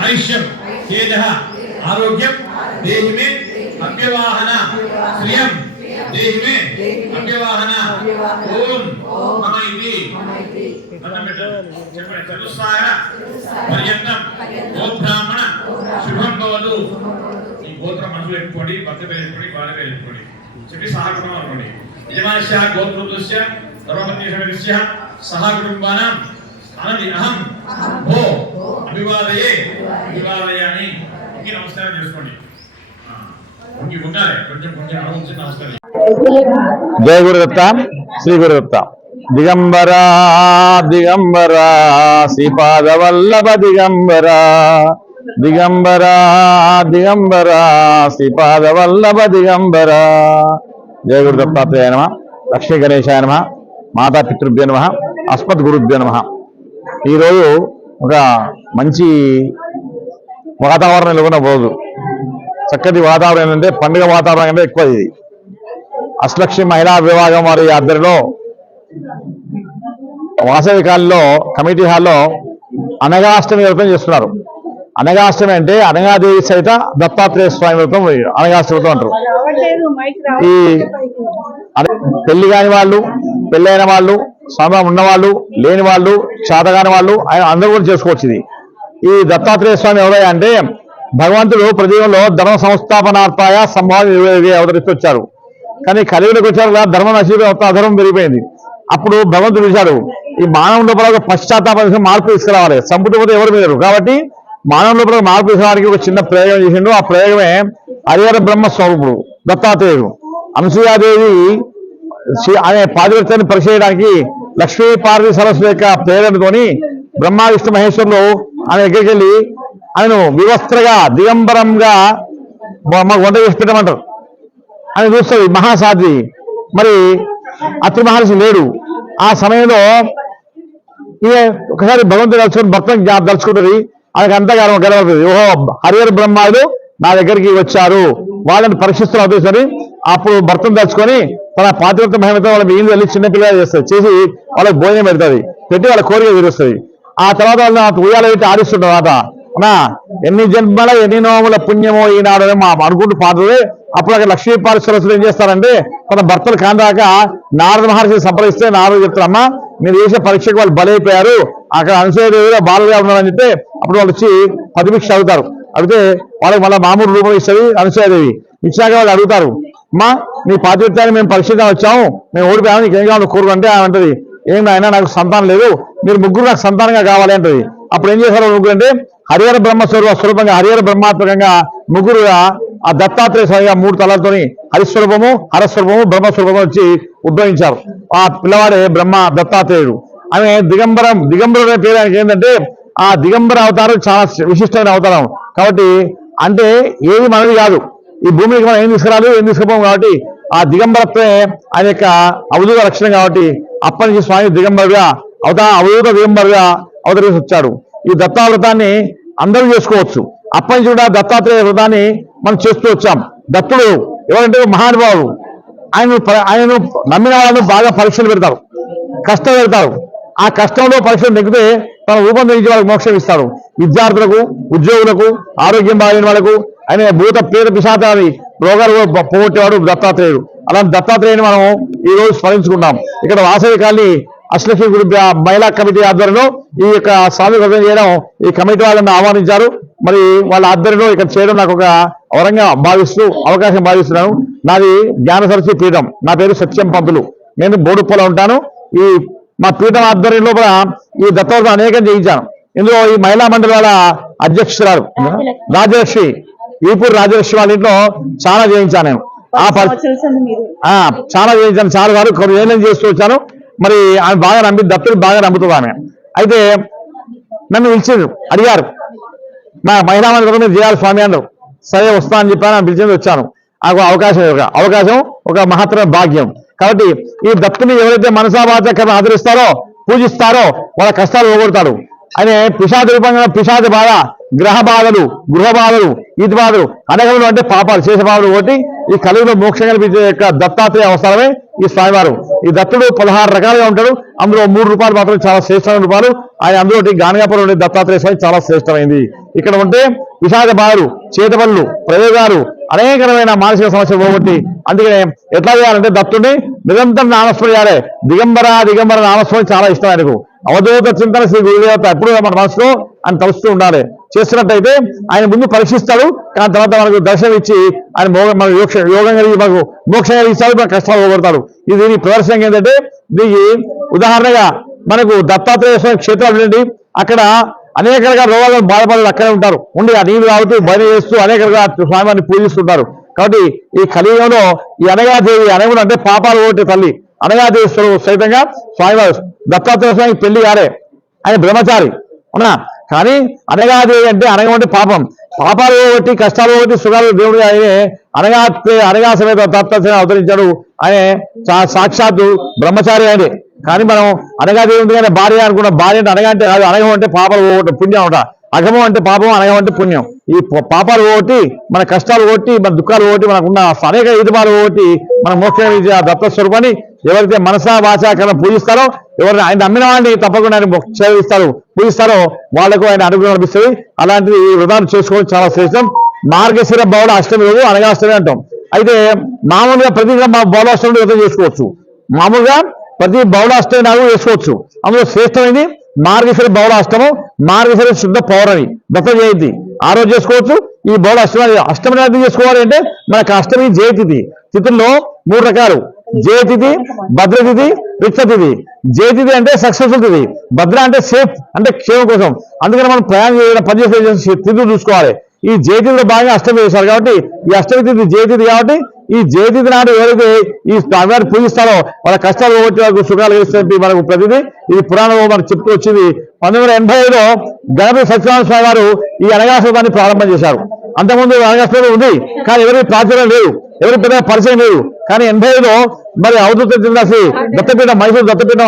आयुष्यम तेजः आरोग्यम देहि में अव्यवाहन श्रियम देहि में अव्यवाहन ओम मम इति चतुस्साय पर्यंతం ఓం బ్రాహ్మణ శుభం భవతు ఈ గోత్ర మనసులో పెట్టుకోండి భక్తి పేరు పెట్టుకోండి బాల పేరు పెట్టుకోండి చెప్పి సహకుటుంబం అనుకోండి యజమానస్య గోత్రోదస్య సర్వపత్నిషమిస్య సహ కుటుంబానాం అనంది అహం భో అభివాదయే అభివాదయాని ఇంకి నమస్కారం చేసుకోండి ఇంకి ఉండాలి కొంచెం కొంచెం అడగొచ్చి నమస్కారం జయ గురుదత్త శ్రీ గురుదత్త దిగంబరా దిగంబరా శ్రీపాద వల్లభ దిగంబరా దిగంబరా దిగంబరా శ్రీపాద వల్లభ దిగంబరా జయ గురు దత్తాత్రేయ నమః లక్ష్మీ గణేశాయ నమః మాతా పితృభ్యో నమః అస్మద్ గురుభ్యో నమః. ఈరోజు ఒక మంచి వాతావరణం నెలకొన్న రోజు. చక్కటి వాతావరణం ఏంటంటే పండుగ వాతావరణం కంటే ఎక్కువ ఇది. అష్టలక్ష్మి మహిళా విభాగం వారి ఆధ్వర్యంలో వాసవి కాలంలో కమిటీ హాల్లో అనగాష్టమి వ్రతం చేస్తున్నారు. అనగాష్టమి అంటే అనగాదేవి సహిత దత్తాత్రేయ స్వామి వ్రతం అనగాష్టమి వ్రతం అంటారు. ఈ పెళ్లి కాని వాళ్ళు, పెళ్ళైన వాళ్ళు, స్వామి ఉన్నవాళ్ళు, లేని వాళ్ళు, చేతగాని వాళ్ళు అందరూ కూడా చేసుకోవచ్చు. ఇది ఈ దత్తాత్రేయ స్వామి ఎవరయ్యా అంటే భగవంతుడు ప్రజల్లో ధర్మ సంస్థాపనార్థాయ సంభావన అవతరిస్తొచ్చారు. కానీ కలియుగకు వచ్చారు కదా, ధర్మ నశీబ అధర్మం పెరిగిపోయింది. అప్పుడు భగవంతుడు పిలిచాడు, ఈ మానవ లోపల పశ్చాత్తాప మార్పు తీసుకురావాలి, సంపుటిపోతే ఎవరు మీరు కాబట్టి మానవ లోపల మార్పు తీసుకురావడానికి ఒక చిన్న ప్రయోగం చేసిండు. ఆ ప్రయోగమే హరిహర బ్రహ్మ స్వరూపుడు దత్తాత్రేయుడు. అనసూయాదేవి అనే పాతివ్రత్యాన్ని పరిశీలించడానికి లక్ష్మీ పార్వతి సరస్సు యొక్క ప్రేరణతోని బ్రహ్మ విష్ణు మహేశ్వరులు ఆమె దగ్గరికి వెళ్ళి ఆయనను వివస్త్రగా దిగంబరంగా వంట చేసి పెట్టమంటారు. ఆయన చూస్తుంది మహాసాధ్వి. మరి అత్రి మహర్షి లేడు. ఆ సమయంలో ఈమె ఒకసారి భగవంతుడు తలుచుకుని భక్తులను తలుచుకుంటుంది. ఆయనకు అంతా గర్వపడుతుంది. ఓహో, హరిహర బ్రహ్మాలు నా దగ్గరికి వచ్చారు, వాళ్ళని పరీక్షిస్తున్న అవుతుంది. అప్పుడు భర్తను తలుచుకొని తన పాతివ్రత మహిమతో వాళ్ళ మీ వెళ్ళి చిన్నపిల్లగా చేస్తుంది. చేసి వాళ్ళకి భోజనం పెడుతుంది, పెట్టి వాళ్ళ కోరిక తీరుస్తుంది. ఆ తర్వాత వాళ్ళని ఉయ్యాల పెట్టి ఆడిస్తున్న తర్వాత అన్నా ఎన్ని జన్మల ఎన్ని నోముల పుణ్యమో ఈనాడు అనుకుంటూ పాడుతుంది. అప్పుడు అక్కడ లక్ష్మీ పార్వతులు ఏం చేస్తారంటే తన భర్తలు కాందాక నారద మహర్షిని సంప్రదిస్తే నారదు చెప్తారమ్మా మీరు చేసే పరీక్షకు వాళ్ళు బలైపోయారు, అక్కడ అనసూయదేవిగా బాలుగా ఉన్నారని చెప్తే అప్పుడు వాళ్ళు వచ్చి పతిభిక్ష అడుగుతారు. అడిగితే వాళ్ళకి మళ్ళీ మామూలు రూపం ఇస్తుంది అనసూయదేవి. ఇచ్చాక వాళ్ళు అడుగుతారు, అమ్మా మీ పాతివ్రత్యాన్ని మేము పరీక్షించడం వచ్చాము, మేము ఓడిపోయాము, నీకేం కావాలి కోరుకుంటే ఆమె అంటది, ఏం నాయన నాకు సంతానం లేదు, మీరు ముగ్గురు నాకు సంతానంగా కావాలి అంటది. అప్పుడు ఏం చేశారు ముగ్గురు అంటే హరిహర బ్రహ్మ స్వరూపంగా హరిహర బ్రహ్మాత్మకంగా ముగ్గురుగా ఆ దత్తాత్రేయ స్వామిగా 3 తలలతోని హరిస్వరూపము, హరస్వరూపము, బ్రహ్మస్వరూపము వచ్చి ఉద్భవించారు. ఆ పిల్లవాడే బ్రహ్మ దత్తాత్రేయుడు. ఆమె దిగంబరుడు పేరు ఆయనకి ఏంటంటే ఆ దిగంబర అవతారం చాలా విశిష్టమైన అవతారం కాబట్టి, అంటే ఏది మనది కాదు, ఈ భూమికి మనం ఏం తీసుకురాదు ఏం తీసుకుపోము కాబట్టి ఆ దిగంబరత్వమే ఆయన యొక్క అవధూత లక్షణం కాబట్టి అప్పటి నుంచి స్వామి దిగంబరుగా అవధూత దిగంబరుగా అవతరించి వచ్చాడు. ఈ దత్తా వ్రతాన్ని అందరూ చేసుకోవచ్చు. అప్పటి నుంచి కూడా దత్తాత్రేయ వ్రతాన్ని మనం చేస్తూ వచ్చాం. దత్తుడు ఎవరంటే మహానుభావుడు. ఆయనను నమ్మిన వాళ్ళను బాగా పరీక్షలు పెడతారు, కష్టం పెడతారు. ఆ కష్టంలో పరీక్షలు నెగ్గితే తన రూపొందించి వాళ్ళకి మోక్షం ఇస్తాడు. విద్యార్థులకు, ఉద్యోగులకు, ఆరోగ్యం బాగలేని వాళ్ళకు ఆయన భూత ప్రేత పిశాచాన్ని రోగాలు పోగొట్టేవాడు దత్తాత్రేయుడు. అలాంటి దత్తాత్రేయుని మనం ఈ రోజు స్మరించుకుంటాం. ఇక్కడ వాసవి కాలనీ అష్టలక్ష్మి గుడి మహిళా కమిటీ ఆధ్వర్యంలో ఈ యొక్క స్వామి వ్రతం చేయడం ఈ కమిటీ వాళ్ళని ఆహ్వానించారు. మరి వాళ్ళ ఆధ్వర్యంలో ఇక్కడ చేయడం నాకు ఒక వరంగా భావిస్తూ అవకాశం భావిస్తున్నాను. నాది జ్ఞాన సరస్వతి పీఠం. నా పేరు సత్యం పంతులు. నేను బోడుప్పలో ఉంటాను. ఈ మా పీఠం ఆధ్వర్యంలో కూడా ఈ దత్తవ్రతం అనేకం చేయించాను. ఇందులో ఈ మహిళా మండలి వాళ్ళ అధ్యక్షురాలు రాజలక్ష్మి, ఈపూర్ రాజలక్ష్మి వాళ్ళ ఇంట్లో చాలా చేయించాను నేను. చాలా చేయించాను, చాలా వారు కొన్ని ఏళ్ళని చేస్తూ వచ్చాను. మరి ఆమె బాగా నమ్మి దత్తుడు బాగా నమ్ముతుంది ఆమె. అయితే నన్ను పిలిచారు, అడిగారు నా మహిళా మండలి మీరు చేయాలి స్వామి అన్నారు. సరే వస్తా అని చెప్పాను. నన్ను పిలిచింది, వచ్చాను. నాకు అవకాశం ఒక మహత్తర భాగ్యం. కాబట్టి ఈ దత్తుని ఎవరైతే మనసావాచకరణ ఆదరిస్తారో, పూజిస్తారో వాళ్ళ కష్టాలు పోగొడతాడు. ఆయన పిశాచ రూపంగా పిశాచ బాధ, గ్రహ బాధలు, గృహ బాధలు, ఈతి బాధలు, అనగములు అంటే పాపాలు, శేష బాధలు ఒకటి ఈ కలిగిలో మోక్షం కల్పించే యొక్క దత్తాత్రేయ అవసరమే ఈ స్వామివారు. ఈ దత్తుడు 16 రకాలుగా ఉంటాడు. అందులో 3 రూపాయలు మాత్రం చాలా శ్రేష్టమైన రూపాయలు. ఆయన అందులో గానగాపురం ఉండే దత్తాత్రేయ స్వామి చాలా శ్రేష్టమైంది. ఇక్కడ ఉంటే విషాద బాధలు, చేతబడులు, ప్రయోగాలు, అనేకమైన మానసిక సమస్యలు పోగొట్టి, అందుకనే ఎట్లా చేయాలంటే దత్తుడిని నిరంతరం నామస్మరణ చేయాలి. దిగంబర నామస్మరణ చాలా ఇష్టం ఆయనకు. అవధూత చింతన శ్రీ గురుదేవత ఎప్పుడు మన మనసులో ఆయన తలుస్తూ ఉండాలి. చేస్తున్నట్టయితే ఆయన ముందు పరీక్షిస్తాడు, కానీ తర్వాత మనకు దర్శనం ఇచ్చి ఆయన మన యోగం కలిగి మనకు మోక్షం కలిగిస్తాడు, మన కష్టాలు పోగొడతాడు. ఇది దీని ప్రదర్శన ఏంటంటే, దీనికి ఉదాహరణగా మనకు దత్తాత్రేయ స్వామి క్షేత్రాలు ఉండండి. అక్కడ అనేక రకాల రోగాలు బాధపడే అక్కడే ఉంటారు. ఉండి ఆ నీళ్లు తాగుతూ బయట చేస్తూ అనేక రకాల స్వామిని పూజిస్తుంటారు. కాబట్టి ఈ కలియుగంలో ఈ అనగాదేవి, అనగుడు అంటే పాపాలు పోగొట్టే తల్లి అనగాదేవి సైతంగా స్వామివారు దత్తాత్రేయ స్వామికి పెళ్లి కాలే, ఆయన బ్రహ్మచారి అవునా. కానీ అనగాదేవి అంటే అనగం అంటే పాపం, పాపాలు పోగొట్టి కష్టాలు పోగొట్టి సుఖాలు దేవుడు ఆయనే అనగా సమేత దత్తాత్రేయ అవతరించాడు. ఆయన సాక్షాత్తు బ్రహ్మచారి ఆయనే. కానీ మనం అనగాదేవి ఉంది కానీ భార్య అనుకున్న భార్య అంటే అనగా అంటే కాదు. అనగం అంటే పాపాలు పోగొట్టి పుణ్యం అంట. అగమం అంటే పాపం, అనగం అంటే పుణ్యం. ఈ పాపాలు పోగొట్టి మన కష్టాలు పోగొట్టి మన దుఃఖాలు పోగొట్టి మనకున్న అనేక ఈదుబాలు పోగొట్టి మన మోక్షం ఇచ్చే ఆ దత్త స్వరూపాన్ని ఎవరైతే మనసా వాచాకరణ పూజిస్తారో, ఎవరిని ఆయన నమ్మిన వాడిని తప్పకుండా ఆయన సేవిస్తారు, పూజిస్తారో వాళ్లకు ఆయన అనుగ్రహం లభిస్తుంది. అలాంటిది ఈ వ్రతాన్ని చేసుకోవడం చాలా శ్రేష్టం. మార్గశిర బౌళ అష్టమి రోజు అనగాష్టమి అంటాం. అయితే మామూలుగా ప్రతి బౌళాష్టమి వ్రతం చేసుకోవచ్చు. మామూలుగా ప్రతి బౌళాష్టమి నాడు చేసుకోవచ్చు. అందులో శ్రేష్టమైంది మార్గశిర బౌళాష్టమం, మార్గశిర శుద్ధ పౌర్ణమి దత్త జయంతి ఆ రోజు చేసుకోవచ్చు. ఈ బౌళ అష్టమి నాడు చేసుకోవాలి అంటే మనకు అష్టమి జయతిథి. తిథుల్లో 3 రకాలు: జయతిథి, భద్రతిథి, రిక్తతిథి. జయతిథి అంటే సక్సెస్ఫుల్ తిథి, భద్ర అంటే సేఫ్ అంటే క్షేమం కోసం. అందుకని మనం ప్రయాణం చేయడం పనిచేసే తిథులు చూసుకోవాలి. ఈ జయతిథిలో బాగా అష్టమి చేశారు కాబట్టి ఈ అష్టమి తిథి జయతిథి. కాబట్టి ఈ జయతిథి నాడు ఎవరైతే ఈ స్వామివారిని పూజిస్తారో వాళ్ళ కష్టాలు పోగొట్టి వాళ్ళకు సుఖాలు కలిగిస్తే మనకు ప్రతిదీ ఇది పురాణంలో మనకు చెప్తూ వచ్చింది. 1985లో గణపతి సత్యనారాయణ స్వామి వారు ఈ అనగాశ్వతాన్ని ప్రారంభం చేశారు. అంతకుముందు అనగాశ్వతం ఉంది కానీ ఎవరికి ప్రాచుర్యం లేదు, ఎవరికి పెద్ద పరిచయం లేదు. కానీ 85లో మరి అవధూత జిల్లా శ్రీ దత్తపీఠం, మైసూరు దత్తపీఠం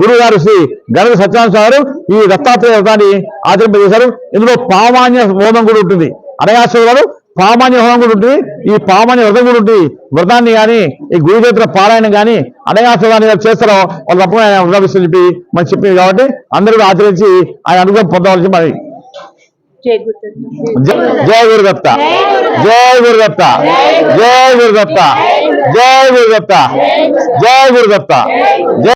గురువు గారు శ్రీ గణపతి సత్యనారాయణ స్వామి వారు ఈ దత్తాత్రేయ వ్రతాన్ని ఆచరింపజేశారు. ఇందులో పామాన్య హోమం కూడా ఉంటుంది. అనగాశ్వతం పామాన్య హోమం కూడా ఉంటుంది, ఈ పామాన్య వ్రతం కూడా ఉంటుంది. వ్రతాన్ని కానీ ఈ గురుచేతుల పారాయణం కానీ అనగాశ్వతాన్ని చేస్తారో వాళ్ళు తప్పకుండా ఆయన వ్రతం చెప్పి మనకి చెప్పింది. కాబట్టి అందరూ ఆచరించి ఆయన అనుగ్రహం పొందవలసి మరి. జై గురుదత్త, జై గురుదత్త, జై గురుదత్త, జై గురుదత్త, జై గురుదత్త, జై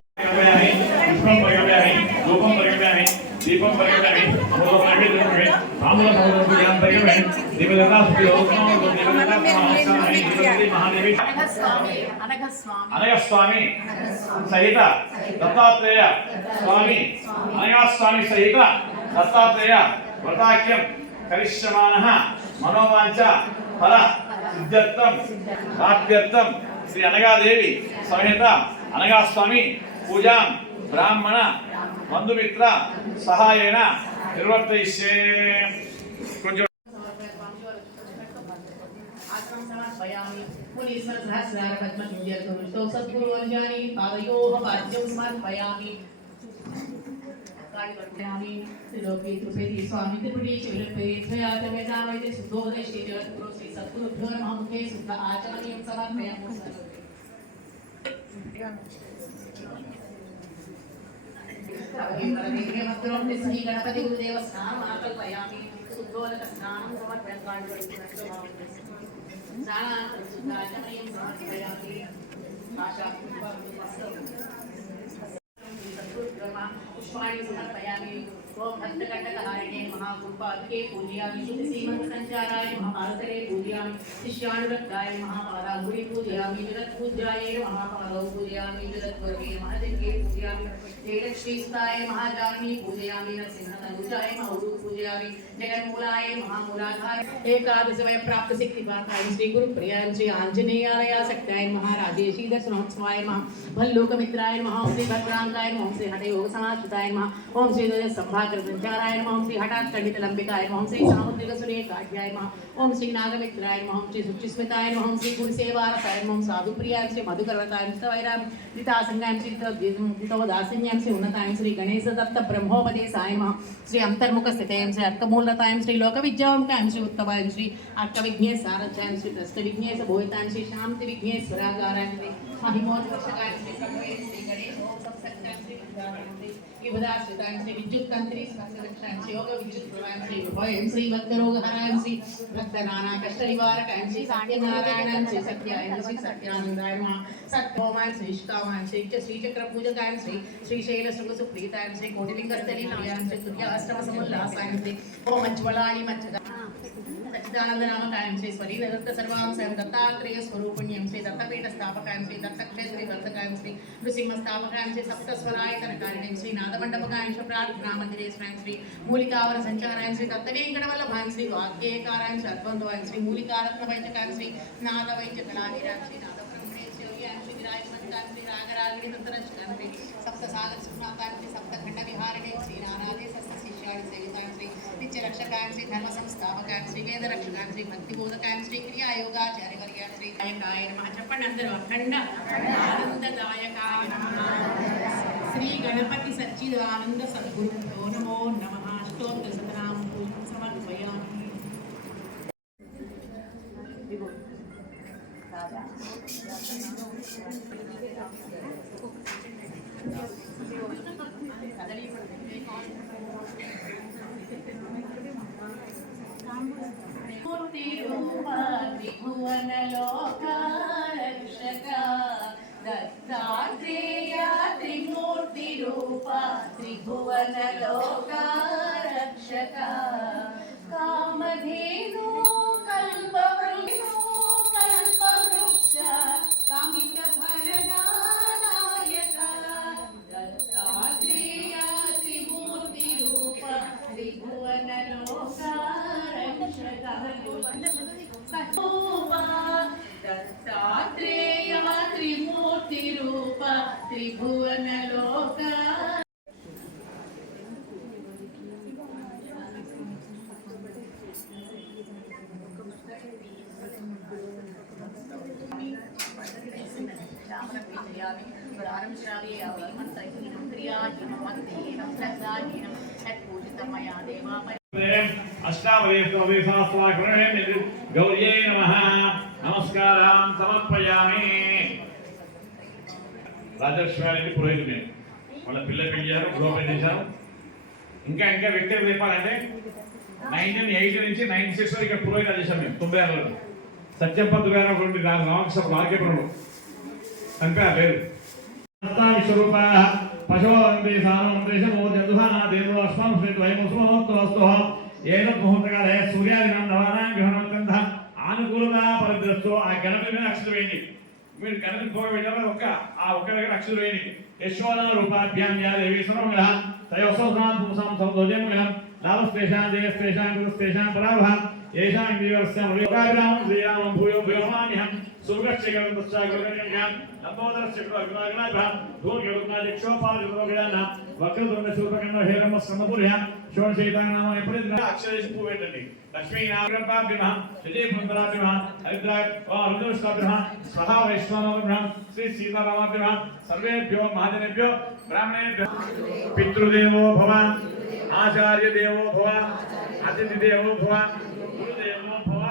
అనగస్వామి సహిత దత్తాత్రేయ స్వామి, అనగాస్వామి సహిత దత్తాత్రేయ వ్రతాఖ్యం కరిష్యమానః మనోవాంఛ ఫల సిద్ధ్యర్థం ప్రాప్త్యర్థం శ్రీ అనగాదేవి సమేత అనగాస్వామి పూజాం బ్రాహ్మణ బంధుమిత్ర సహాయేన నిర్వర్తయిష్యే. కొంచెం त्रिलोकी त्रिपेदी स्वामी त्रिपुटी शिवलिपे त्वयात वेदावैदे शुद्धोदय श्री जगद्गुरु श्री सद्गुरुभ्यो नमः मुखे शुद्ध आचमनीयं समर्पयामि। శ్రీ గణపతి గురుదేవ స్నానం ఆకల్పయామి శుద్ధోదక స్నానం సమర్పయామి స్నానాచమయం సమర్పయామి पुष्पाणि समर्पयामि ओम भक्तकटकहारिणे महागुरुपादके पूजयामि श्रीमन्तसञ्चाराय महापादरे पूजयामि शिष्यानुरक्ताय महापादाङ्गुली पूजयामि जगत्पूज्याय महापादौ पूजयामि जगद्वर्गे महादेव्ये पूजयामि जयलक्ष्मीस्ताय महाजाग्नि पूजयामि नरसिंहतनुजाय महौरु पूजयामि जगन्मूलाय महामूलाधार एकादशवय प्राप्त सिद्धिपाताय श्री गुरुप्रियाय श्री आंजनेयालय शक्ताय महाराजेशी दर्शनोत्सवाय महा भल्लोकमित्राय महा श्री भद्रांकाय ओम श्री हठ योग समाश्रिताय महा ओम श्री संभाकर संचाराय ओम श्री हठात् खंडित लंबिकाय ओम श्री सामुद्रिक सुरेखाढ्याय महा ओम श्री नागमित्राय ओम श्री सुचिस्मिताय ओम श्री गुरुसेवारसाय ओम साधुप्रियाय श्री मधुकरताय वैराम दितासंगाय श्री दितोदासिन्याय श्री उन्नताय श्री गणेश दत्त ब्रह्मोपदेशाय महा श्री अंतर्मुख स्थिताय श्री अर्कमूलताय श्री लोक विद्यावंताय श्री उत्तमाय श्री अर्क विघ्नेश सारथ्याय श्री दस्त विघ्नेश भोहिताय श्री शांति विघ्नेश्वरागाराय श्री महिमोद्वर्षकाय श्री कण्वे श्री गणेश ओम सत्सत्याय श्री विभदाश्रिताय श्री विद्युत तंत्री स्पर्शरक्षाय श्री योग विद्युत प्रवाय श्री भयं श्री भक्तरोगहराय श्री भक्तनाना कष्टनिवारकाय श्री सत्यनारायणाय श्री सत्याय श्री सत्यानंदाय महा सत्योमाय श्री निष्कामाय श्री श्रीचक्र पूजकाय श्री श्रीशैल शृंग सुप्रीताय श्री कोटिलिंगस्थली नारायण श्री तुर्याष्टम समुल्लासाय श्री ओम अज्वलाणि मच्छदा सच्चिदानंद नामकाय श्री स्वरीन दत्त सर्वांशं दत्तात्रेय स्वरूपिण्यं श्री दत्तपीठ स्थापकाय श्री दत्तक्षेत्री वर्धकाय श्री नृसिंह स्थापकाय श्री सप्तस्वराय तनकारिणे श्री नादमंडपकाय श्री प्रार्थना मंदिरेश्वराय श्री मूलिकावर संचाराय श्री दत्तवेंकटवल्लभाय श्री वाग्येकाराय श्री अद्वैतवाय श्री मूलिकारत्न वैचकाय श्री नादवैच कलागिराय श्री नादब्रह्मणे श्री योग्याय श्री विराजमंताय श्री रागरागिणी तंत्ररक्षकाय श्री सप्तसागर सुनाताय श्री सप्तखंड विहारिणे श्री नानादे सस्त शिष्याणि सेविताय श्री नित्य रक्षकाय श्री धर्म संस्थापकाय श्री वेद रक्षकाय श्री भक्ति बोधकाय श्री क्रिया योगाचार्य वर्याय श्री गायकाय नमः చెప్పండి అందరూ అఖండ ఆనందదాయకాయ నమః శ్రీ గణపతి సచ్చిదానంద సద్గురుభ్యో నమో నమః అష్టోత్తర శతనామ పూజం సమర్పయామి మూర్తి రూప త్రిభువన లోకారక్షక దత్తాత్రేయ త్రిమూర్తి రూప త్రిభువన లోకారక్షక కామధేను కల్పవృక్ష కామిత ఫలదాయక దత్తాత్రేయ త్రిమూర్తి రూప త్రిభువన లోకారక్షక దత్తాత్రేయ త్రిమూర్తి రూప త్రిభువన లోక गौर्यै नमः नमस्कारां समर्पयामि రాజేశ్వరికి పురోహితుడు వాళ్ళ పిల్ల పెళ్ళారు గృహపేట చేశారు ఇంకా వ్యక్తిగత చెప్పాలంటే 1980 నుంచి 96 వరకు ఇక్కడ పురోహితులు చేశారు మేము 96 వరకు సత్యంపత్తు గారు ఒకటి రామకృష్ణ వాక్యపురంలో చనిపోయారు పేరు విశ్వరూప పశువంతి సానోదేశమో జంతుహానా దేవో అస్మాం శ్రీత్ వైమోస్మోత్తోస్తు ఏనత్ ముహూర్తకాలే సూర్యాదినం నవానాం గ్రహణోత్యంత ఆనుకూలత పరిదృష్టో ఆ గణపతి మీద అక్షరం వేయండి మీరు గణపతి పోగ వెళ్ళారు ఒక్క దగ్గర అక్షరం వేయండి యశోద రూపాభ్యాం యా దేవి సమగ్రహ తయోసోస్నాత్ పుంసాం సంతోజముగం లాభస్తేషాం జయస్తేషాం కృతస్తేషాం పరాభం ఏషాం ఇంద్రియస్య మురియోగాగ్రామం శ్రీరామం భూయో భూయోమాన్యహం సుగక్షేగం తస్సాగర్గణ్యాం లంబోదరస్య కృతజ్ఞాగ్నాభం ధూర్గరుగ్నాదిక్షోపాదిరోగయాన వక్రదుండ శూర్పకండ హేరమ సమపుర్యాం షోడశైతానామ ఎప్పుడైతే అక్షరేష్ పూవేటండి లక్ష్మీ నాగరపాభ్యమ విజయ పుందరాభ్యమ హరిద్రాయ రుద్రష్టాభ్యమ స్వహా వైష్ణవాభ్యమ శ్రీ సీతారామాభ్యమ సర్వేభ్యో మహాజనేభ్యో బ్రాహ్మణేభ్యో పితృదేవో భవ ఆచార్య దేవో భవ అతిథి దేవో భవ గురుదేవో భవ.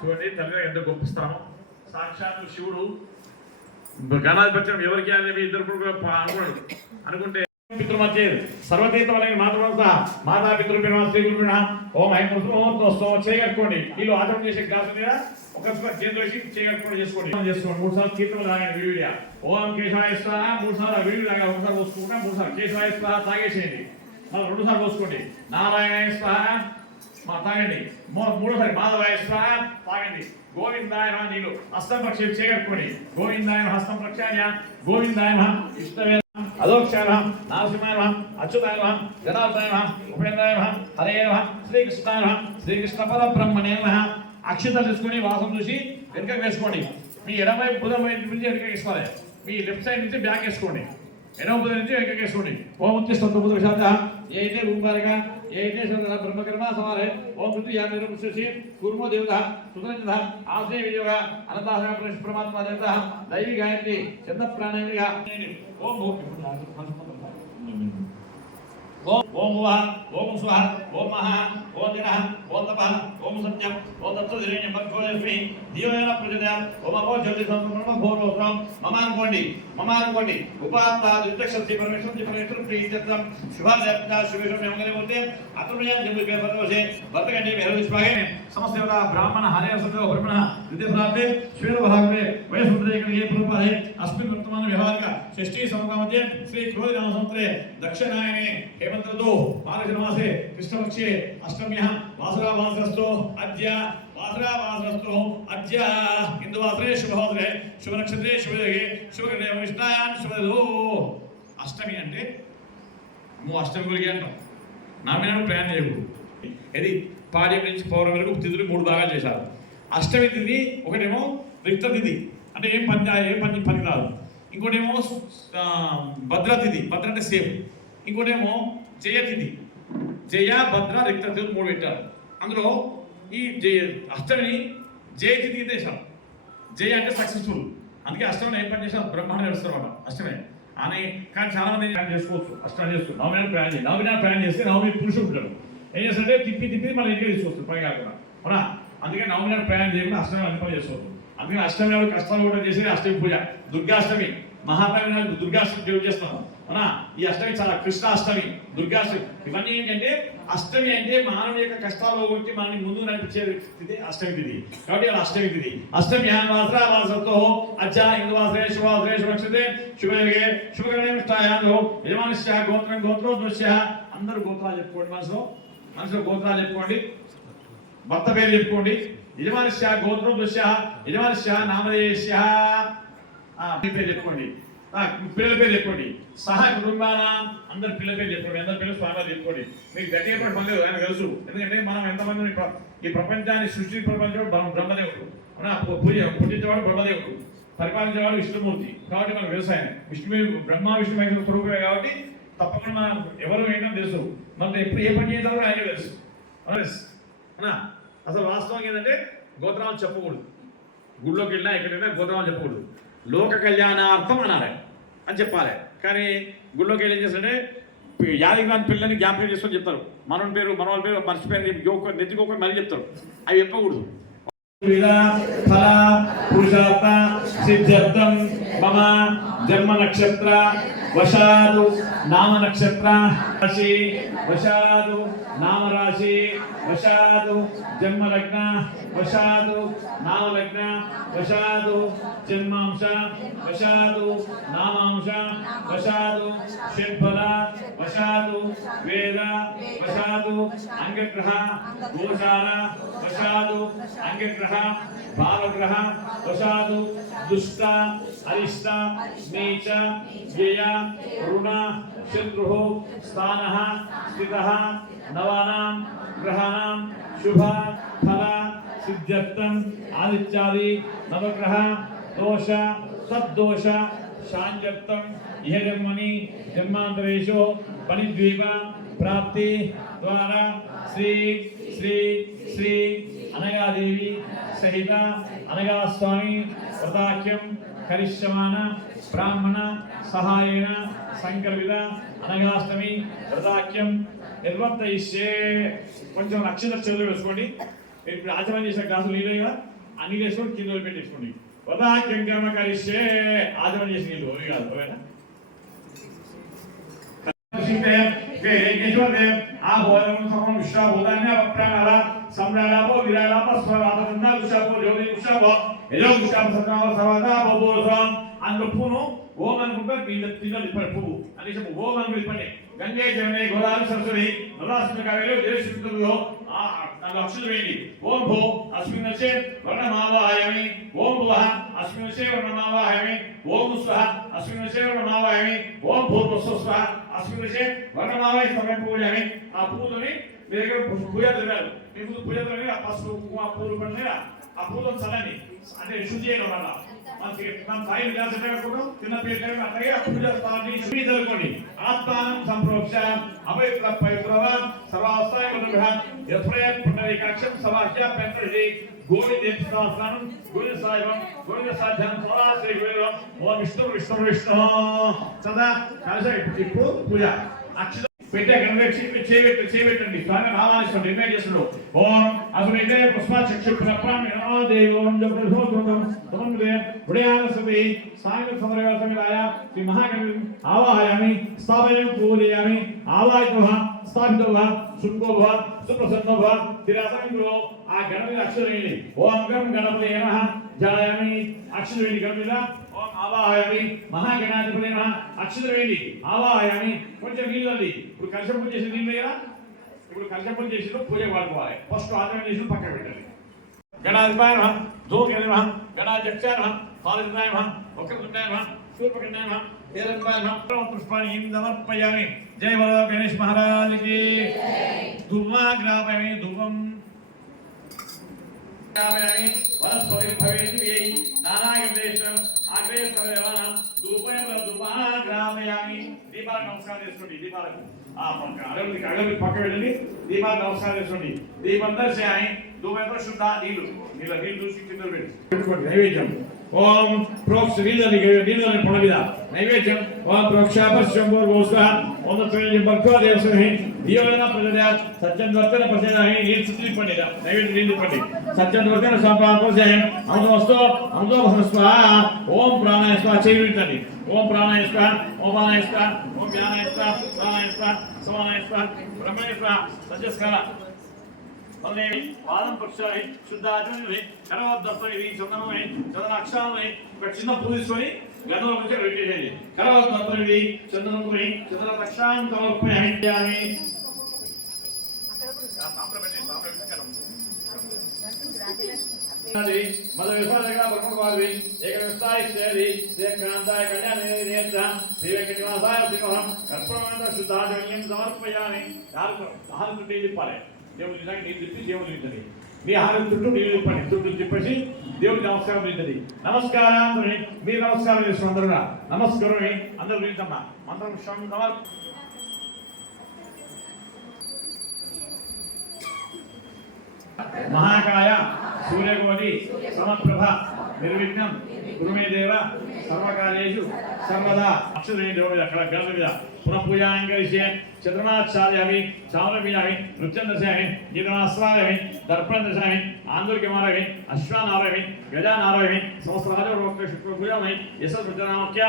చూడండి తల్లిగా ఎంత గొప్ప స్థానం. సాక్షాత్తు శివుడు గణాధిపత్యం ఎవరికి అని చెప్పి ఇద్దరు అనుకున్నాడు. అనుకుంటే పితృమధ్య సర్వతీర్థమైన మాతా పితృ శ్రీ గురు ఓం ఐం స్తోమం చేయగట్టుకోండి. వీళ్ళు ఆచరణ చేసే కాదు మీద ఒక చేతులు వేసి చేయగట్టుకోండి చేసుకోండి. 3 సార్లు కీర్తనలు తాగండి విడివిడిగా. ఓం కేశవాయ స్వాహ 3 సార్లు విడివిడి తాగా, 1 సార్లు పోసుకుంటా 3 సార్లు కేశవాయ స్వాహ తాగేసేయండి. మళ్ళీ 2 సార్లు పోసుకోండి. నారాయణ స్వాహ తాగండి. 3సారి మాధవాయ స్వాహ తాగండి. గోవిందాయ నీళ్ళు హస్తం ప్రక్షేప చేయగట్టుకోండి. గోవిందాయ హస్తం ప్రక్షాళ గోవిందాయ ఇష్టమే అదోక్షాయ నారసింహాయ అచ్యుతాయ జనార్దనాయ ఉపేంద్రాయ హరే శ్రీకృష్ణాయ శ్రీకృష్ణ పరబ్రహ్మణే అక్షితలు తీసుకుని వాసం చూసి వెనుకకు వేసుకోండి. మీ ఎడమవైపు బుధం వైపు నుంచి వెనుకకు వేసుకోవాలి. మీ లెఫ్ట్ సైడ్ నుంచి బ్యాక్ వేసుకోండి. ఎడమ బుధం నుంచి వెనుకకు వేసుకోండి. ఓం ఉత్తిష్టంతో బుధ శాత ఏ అయితే రూపారగా ఏ అయితే బ్రహ్మకర్మ సమారే ఓం పృథ్వీ యాదృశి కుర్మో దేవత సుతరంజ ఆశ్రయ విజయ అనంతాసన పరమాత్మ దేవత దైవి గాయత్రి చంద ప్రాణాయామిగా ఓం ఓం వః ఓం స్వః ఓం మహ ఓం దినః ఓం తపః ఓం సత్యం ఓం తత్సదిరేణ్యం భగవోస్మి దీవేన ప్రజోదయాం ఓం అపో జ్యోతి సంప్రమ భోరోసం మమానుకోండి ఉపాత్తా దివ్యశక్తి పరమేశ్వర ప్రీత్యర్థం శుభాదేవత శుభేషం మంగళమూర్తి అత్రమయం జంబు పేపరవసే భర్తగండి మేహవిస్వాగే సమస్తదేవత బ్రాహ్మణ హరే సతో బ్రహ్మణ విద్యప్రాప్తే శ్వేతభాగమే వయసుద్రేకణే పురుపాదే అస్మిన్ వర్తమాన వ్యవహారిక షష్ఠీ సమకామతే శ్రీ క్రోధినామ సంవత్సరే దక్షిణాయనే हेमंतऋतु मार्गशीर्षमासे कृष्णपक्षे अष्टम्यः वासरावासरस्तो अद्य हिंदुवासरे शुभवासरे शुभनक्षत्रे शुभयोगे शुभकरणे विष्णायां शुभदो अष्टमी అంటే అష్టమి గురికి అంటాం. నామినాలు ప్రయాణం చేయకూడదు. ఇది పాడ్యం నుంచి పౌర్ణమి వరకు తిథులు 3 భాగాలు చేశారు. అష్టమి తిథి ఒకటేమో రిక్త తిథి అంటే ఏం పని రాదు. ఇంకోటేమో భద్ర తిథి, భద్ర అంటే సేమ్. ఇంకోటేమో జయతిథి, జయ భద్ర రిక్త తిథి 3 పెట్టారు. అందులో ఈ అష్టమిని జయతిథి చేశారు. జయ అంటే సక్సెస్ఫుల్, అందుకే అష్టమిని ఏం పని చేశారు బ్రహ్మాండ నడుస్తారు అన్నమాట అష్టమి అని. కానీ చాలా మంది ప్లాన్ చేసుకోవచ్చు, అష్టమి చేస్తారు. నవమినాలు ప్లాన్ చేయాలి. నవమినాలు ప్లాన్ చేస్తే నవమి పురుషుడు ఉంటారు. ఏం చేస్తారంటే తిప్పి మళ్ళీ ఇంటికి తీసుకొస్తారు పని కాకుండా. అవునా? అందుకే నవమినాలు ప్లాన్ చేయకుండా అష్టమి అన్ని పని చేసుకోవచ్చు. అందుకని అష్టమి నాడు కష్టాలు కూడా చేసేది అష్టమి పూజ. దుర్గాష్టమి మహాత్మి నాడు దుర్గాష్టమి పూజ చేస్తున్నాం. అవునా? ఈ అష్టమి చాలా కృష్ణాష్టమి, దుర్గాష్టమి ఇవన్నీ ఏంటంటే అష్టమి అంటే మానవుని యొక్క కష్టాలు ఒకటి మనని ముందు నడిపించే తిథి అష్టమి తిథి. కాబట్టి అలా అష్టమి తిథి. అష్టమి వాసరతో అచ్చ ఇందువాసరే శుభవాసరే శుభనక్షత్రే శుభయోగే శుభకరణే విష్టాయాలో యజమానిశ్చ గోత్రోద్వశ్య. అందరూ గోత్రాలు చెప్పుకోండి. మనసులో గోత్రాలు చెప్పుకోండి. భర్త పేరు చెప్పుకోండి. యజమానిశ్చ గోత్రోద్వశ్య యజమానిశ్చ నామధేయస్య పేరు చెప్పుకోండి. పిల్లల పేరు చెప్పండి. సహా కుటుంబాన అందరి పిల్లల పేరు చెప్పండి. అందరి పిల్లలు స్వామి చెప్పుకోండి. మీకు గట్టిగా పని లేదు, ఆయన తెలుసు. ఎందుకంటే మనం ఎంతమంది ఈ ప్రపంచాన్ని సృష్టి ప్రపంచం బ్రహ్మదేవుడు, పుట్టించేవాడు బ్రహ్మదేవుడు, పరిపాలించేవాడు విష్ణుమూర్తి. కాబట్టి మనకు వ్యవసాయం బ్రహ్మ విష్ణు మహేశ్వర స్వరూపమే. కాబట్టి తప్పకుండా ఎవరు ఏంటో తెలుసు. మళ్ళీ ఎప్పుడు ఏ పని చేస్తారో ఆయన తెలుసు. అసలు వాస్తవం ఏంటంటే గోత్రాలు చెప్పకూడదు. గుళ్ళోకి వెళ్ళినా ఎక్కడైనా గోత్రాలు చెప్పకూడదు. లోక కళ్యాణార్థం అనాలి అని చెప్పాలి. కానీ గుళ్ళోకి వెళ్ళి ఏం చేస్తుంటే యాదగిరి పిల్లని జ్ఞాపకం చేసుకొని చెప్తారు. మనవని పేరు మనవాళ్ళ పేరు మర్చిపోయిన నెత్తికొకటి మళ్ళీ చెప్తారు. అవి చెప్పకూడదు. పురుషార్థ సిద్ధ్యర్థం మమ జన్మ నక్షత్ర వశాదు నామ నక్షత్ర రాశి వశాదు నామ రాశి వశాదు జన్మ లగ్న వశాదు నామ లగ్న వశాదు జన్మాంశ వశాదు నామాంశ వశాదు షడ్ఫల వశాదు వేద వశాదు అంగగ్రహ గోచార వశాదు అంగగ్రహ భావగ్రహ వశాదు దుష్ట అరిష్ట నీచ వ్యయ రుణ శత్రు స్థాన స్థిత నవానాం గ్రహాణం శుభ ఫల సిద్ధ్యర్థం ఆదిత్యాది నవగ్రహ దోష సద్దోష శాంత్యర్థం ఇహ జన్మని జన్మాంతరేషు పనిద్వీప ప్రాప్తి ద్వారా శ్రీ శ్రీ శ్రీ అనగాదేవి సహిత అనగాస్వామి వ్రతాఖ్యం కరిష్యమాన బ్రాహ్మణ సహాయేన సంకల్పిత అనగాష్టమి వ్రతాఖ్యం నిర్వర్తయిష్యే. కొంచెం నక్షత్ర చెవులు వేసుకోండి. ఇప్పుడు ఆచరణ చేసిన గ్లాసులు నీళ్ళు కదా, ఆ నీళ్ళు వేసుకొని కింద పెట్టేసుకోండి. వదాక్యం కర్మ కరిష్యే ఆచరణ చేసి నీళ్ళు అవి కాదు ఓకేనా ఆభోజనం సమం విశ్వాభూతాన్ని అప్రాణాల సంరాళాపో విరాళాప స్వరాధనంద విశాపో జ్యోతి విశాపో ఏదో విశాప సత్నామ సర్వదా బోబోసం అందుకును ఓం అనుకుంటే తిన్నది పువ్వు అనేసి ఓం అని పిలిపండి గంగే జమనే గోదావరి సరస్వతి నలాస్మి కావేలో దేశిస్తుల్లో నాకు అక్షులు వేయండి ఓం భో అస్మిన్ వచ్చే వర్ణమావాహయామి ఓం భువః అస్మిన్ వచ్చే వర్ణమావాహయామి ఓం స్వః అస్మిన్ వచ్చే వర్ణమావాహయామి ఓం భూర్భువః స్వః అస్మిన్ వచ్చే వర్ణమావాహి సమయం పూజయామి ఆ పూలని మీ దగ్గర పూజ ద్రవ్యాలు మీకు పూజ ద్రవ్యాలు ఆ పసుపు కుంకుమ పూలు పడిన ఆ పూలను చల్లండి అంటే శుద్ధి చేయడం వల్ల మన సాయి విలాసం పెట్టుకుంటాం చిన్న పేరు అట్లాగే పూజ స్థానాన్ని శుద్ధి జరుగుకోండి ఆత్మానం సంప్రోక్ష అపవిత్ర పవిత్రవాన్ సర్వావస్థాయ యత్రయత్ పుండరీకాక్షం సవాహ్య పెంత్రజి గోవింద సహస్రనామం గోవింద సాయివం గోవింద సాధ్యానం సదా శ్రీ గోవిందం ఓం విష్ణు విష్ణు విష్ణు సదా కలిసి ఇప్పుడు పూజ అక్షర పెట్టే గణపతి చేపెట్టండి స్వామి నామాన్ని ఇన్వైట్ చేస్తున్నాడు ఓం అసలు ఇదే పుష్పాచక్షు ప్రప్రామి నమో దేవం జపృథోతం తమముదే ఉడయానసతి సాంగ సమరవాసమిలాయ శ్రీ మహాగణపతి ఆవాహయామి స్థాపయం పూజయామి ఆవాహితః స్థాపితః శుభోభవ సుప్రసన్నభవ తిరాసంగో ఆ గణపతి అక్షరవేణి ఓం గం గణపతి నమః జాయామి అక్షరవేణి గణపతి ఓం ఆవాహయామి మహాగణాధిపతి నమః అక్షరవేణి ఆవాహయామి కొంచెం నీళ్ళండి ఇప్పుడు కలశం పూజ చేసిన నీళ్ళు కదా ఇప్పుడు కలశం పూజ చేసిన పూజ వాడుకోవాలి ఫస్ట్ ఆచరణ చేసిన పక్కన పెట్టండి గణాధిపాయ నమః ధూమకేతు నమః గణాధ్యక్షాయ నమః కాళిదాయ నమః వక్రతుండాయ నమః శూర్పకర్ణాయ నమః హేరంబాయ నమః పుష్పాన్ని సమర్పయామి జై బలో గణేష్ మహారాజ్ కి ధూమాగ్రాపయామి ధూమం గ్రాపయామి వనస్పతి భవేతి వై నానాగంధేశ్వరం ఆగ్రే సర్వదేవానాం ధూపయం ధూమాగ్రాపయామి దీపాలకు నమస్కారం చేసుకోండి దీపాలకు అగరబత్తి పక్క వెళ్ళండి దీపాలకు నమస్కారం చేసుకోండి దీపం దర్శయామి ధూపంతో శుద్ధ నీళ్ళు చూసి కింద పెట్టుకోండి నైవేద్యం ఓం ప్రోక్ష నీళ్ళని పొడ మీద నైవేద్యం ఓం ప్రోక్షాపశ్యంభోస్వ ఓం త్రైయం భక్త్వా దేవస్మహి దీవన ప్రజాత్ సత్యంవర్తన ప్రజాహి నీళ్ళు చుట్టూ ఇప్పండి నైవేద్యం నీళ్ళు ఇప్పండి సత్యంవర్తన సంపాదన అమృతమస్తో అమృతోభస్వ ఓం ప్రాణాయ స్వాహ చేయండి ఓం ప్రాణాయ స్వాహ ఓం ప్రాణాయ స్వాహ ఓం జ్ఞానాయ స్వాహ ప్రాణాయ స్వాహ సమానాయ స్వాహ బ్రహ్మణ్య స్వాహ సత్యస్కార అల్లేవి వాదం పక్షాయి శుద్ధాచరణి కరవద్దర్పణి చందనమై చందనాక్షాలని ఒక చిన్న పూజించుకొని గంధం నుంచి రెడీ చేయండి కరవద్దర్పణి చందనమై చందనాక్షాన్ని సమర్పయామి మద విశ్వాసగా బ్రహ్మవాది ఏక విస్తాయ శ్రేది ఏకాంతాయ కళ్యాణే నేత్ర శ్రీ వెంకటేశ్వరాయ శ్రీమహం కర్పూరమంత శుద్ధాచరణ్యం సమర్పయామి ఆహారం చుట్టూ తిప్పాలి దేవుడి నిజంగా నీళ్ళు తిప్పి దేవుడు తింటుంది మీ ఆహారం చుట్టూ నీళ్ళు తిప్పండి చుట్టూ తిప్పేసి దేవుడికి నమస్కారం తింటుంది నమస్కారం మీరు నమస్కారం చేస్తున్న అందరూ నమస్కారం అందరూ తింటమ్మా మంత్రం మహాకాయ సూర్యకోటి సమప్రభ నిర్విఘ్నం గురుమే దేవ సర్వకార్యేషు సర్వదా అక్షరేణ దేవుడి అక్కడ గణపతి మీద పునః పూజాం కరిష్యే చంద్రమాచార్యామి చామరమీయామి నృత్యం దర్శయామి గీతమాస్వాదయామి దర్పణం దర్శయామి ఆందోళికమారయామి అశ్వానారయామి గజానారయామి సమస్తరాజోక్త శుక్రభూయామి యశస్వృతనామక్య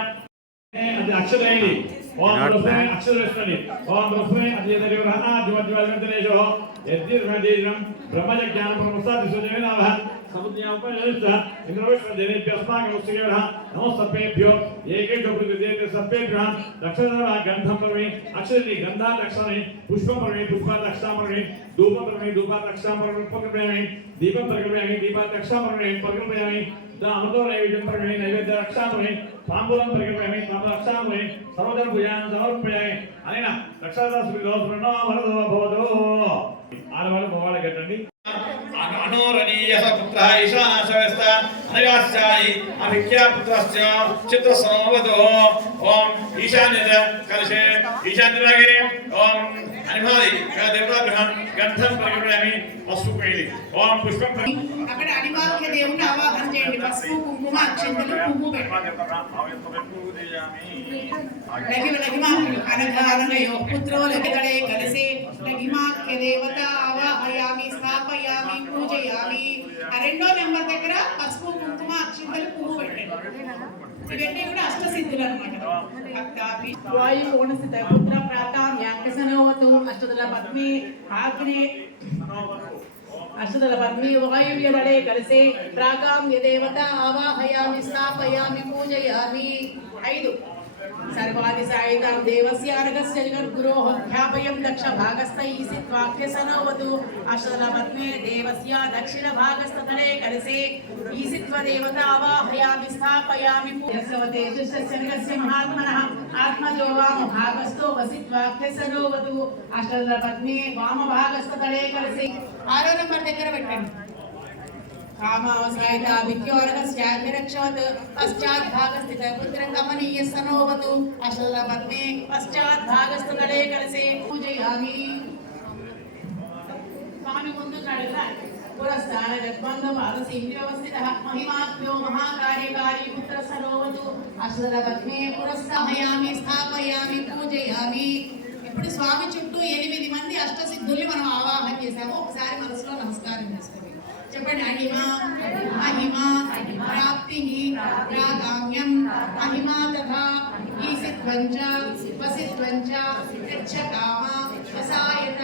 అది అక్షరేణి ఓం బ్రహ్మే అక్షరేష్ఠని ఓం బ్రహ్మే అధిదేవరహ జ్యోతిర్వల్కంతనేశో యద్దిర్మదేజం బ్రహ్మజ్ఞాన ప్రమస్తాది సుదేవనాభ సముద్యాపయస్త ఇంద్రవిష్ణు దేవేభ్యస్మాకముస్తికేవః నమస్తపేభ్యో ఏకేభ్యో ప్రతిదేవతే సర్వేభ్యః దక్షిణా గంధం పరమే అక్షరి గంధా దక్షిణే పుష్పం పరమే పుష్ప దక్షిణాపరమే ధూపం పరమే ధూప దక్షిణాపరమే పరమే దీపం పరమే దీప దక్షిణాపరమే పరమే అమృతో నైవేద్యం పరమే నైవేద్య రక్షాపరమే తాంబూలం పరమే తాంబూల రక్షాపరమే సర్వధర్మ పూజాన్ని సమర్పయామి అనేన రక్షాదాసులో ప్రణో వరదో భవదో ఆడవాళ్ళు మగవాళ్ళు కట్టండి అనోరణీయః పుత్రః ఈశానాశవస్త అనయాస్యాయి అభిఖ్యా పుత్రస్య చిత్రసమవదో ఓం ఈశాన్యద కలశే ఈశాన్యరాగే ఓం అనిమాది దేవతాగ్రహం గంధం పరిగణయామి పసుపు పేలి ఓం పుష్పం అక్కడ అనిమాఖ్య దేవుని ఆవాహన చేయండి పసుపు కుంకుమ అక్షంతలు పువ్వు పెట్టండి అనఘానయో పుత్రో లగడే కలసే లగిమాఖ్య దేవత ఆవాహయామి స్థాపయామి స్థాపయామి పూజయామి ఆ రెండో నెంబర్ దగ్గర పసుపు కుంకుమ అక్షింతలు పువ్వు పెట్టండి ఇవన్నీ కూడా అష్టసిద్ధులు అన్నమాట భక్తాభి वायुकोणस्थित पुत्र प्राकां याज्ञसनोवतु अष्टदल पद्मे आग्ने अष्टदल पद्मे वायुव्यदले कलसे प्राकां यदेवता आवाहयामि स्थापयामि पूजयामि 5 सर्वादिसायितां देवस्य अर्घस्य जगद्गुरोः ध्यापयं दक्षभागस्थैसित्वाख्यसनोवतु अष्टदलपद्मे देवस्य दक्षिणभागस्थतले कलसे ईसित्वा देवता आवाहयामि स्थापयामि यस्वते शिष्यस्य महात्मनः आत्मजो वामभागस्थो वसित्वाख्यसनोवतु अष्टदलपद्मे वामभागस्थतले कलसे 6 నంబర్ దగ్గర పెట్టండి कामावसायिता विद्योरकस्याभिरक्षवत् पश्चाद्भागस्थित पुत्रकमनीय सनोवतु अशलपद्मे पश्चाद्भागस्थतले कलसे पूजयामि स्वामी ముందు కడల పురస్థాన జగ్బంధ పాదసింహి వ్యవస్థితః మహిమాత్మ్యో మహాకార్యకారి పుత్ర సనోవతు అశలపద్మే పురస్థాపయామి స్థాపయామి పూజయామి ఇప్పుడు స్వామి చుట్టూ 8 మంది అష్టసిద్ధుల్ని మనం ఆవాహన చేసాము ఒకసారి మనసులో నమస్కారం చేసుకోండి చెప్పండి అహిమా మహిమా ప్రాప్తి ప్రాగామ్యం మహిమా తథా ఈసిత్వంచ వసిత్వంచ యచ్చకామ వసాయత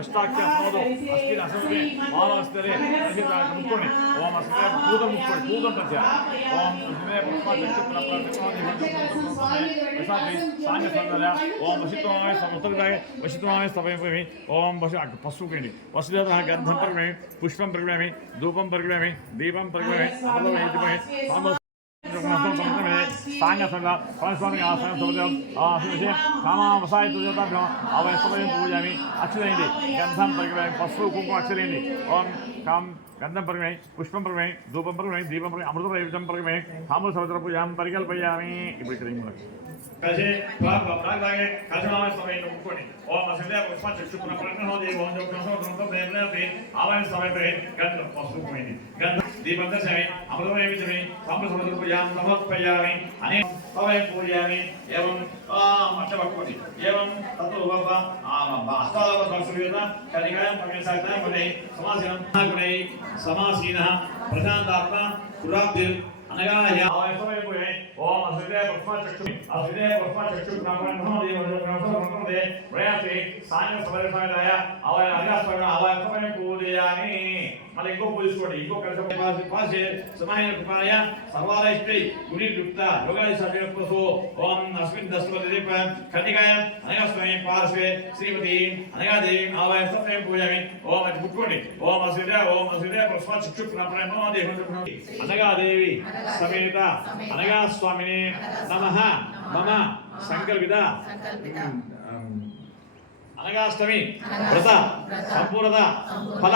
అష్టాఖ్యాసనోదో అస్కిన్ అసమే మానవస్తరే అహితాక ముక్కోని ఓం అస్మే పూతం ముక్కోని పూతం తచ్చ ఓం అస్మే పుష్పచక్ర ప్రప్రతిమాది సాంగ సంగల ఓం వసితమాయ సముద్రగాయ వసితమాయ స్తవయమి ఓం వసి పసుకేండి వసుదేవ గంధం పరిమే పుష్పం పరిమే ధూపం పరిమే దీపం పరిమే అమలమే సామ सांग संग स्वामी आसन समदम आसुषे कामावसाय तुजताभ्यो आवयस्तमयं पूजयामि अक्षरेंदि गंधं परिग्रहे पशु कुंकुम अक्षरेंदि ओम काम गंधं परिग्रहे पुष्पं परिग्रहे धूपं परिग्रहे दीपं परिग्रहे अमृत परिग्रहे परिग्रहे ताम्बूल सर्वत्र पूजां परिकल्पयामि इप्पुडु इक्कड कलशे प्राग्दागे कलशनामय समयेन मुक्कोनि ओम असिंदे पुष्पचक्षु पुनः प्रज्ञो देवो जोग्नसो ग्रन्थं देवनापि आवाय समयपे गंध पशु कुमेनि गंध दीपं दशमे अमृतमय विचमे ताम्बूल सर्वत्र पूजां समर्पयामि अने तवय पूजयामि एवं अष्टवक्रोति एवं ततो वप अष्टादश वर्षयुत कलिकायां प्रवेशाय गुणे समासीनं गुणे समासीनः प्रशान्तात्मा पुराब्धिर् अनगाय आवायसमय पूजे ओम असिदे पुष्पचक्षु नामनो देवो प्रयासे सायं समर्पयाय आवाय अगास्वरण आवायसमय पूजयामि मले इंको पूजिस्कोंडि इंको कलशं पासे समायन कृपाय सर्वालयस्ते गुणियुक्त योगादि सर्वोपसो ओम अस्मिन् दशवदे कन्निकायां अनगास्वरण पार्श्वे श्रीमती अनगादेवी आवायसमय पूजयामि ओम मुक्कोंडि ओम असिदे पुष्पचक्षु नामनो देवो अनगादेवी समेत अनगा स्वामिने नमः मम संकल्पित अनगाष्टमी व्रत संपूर्णता फल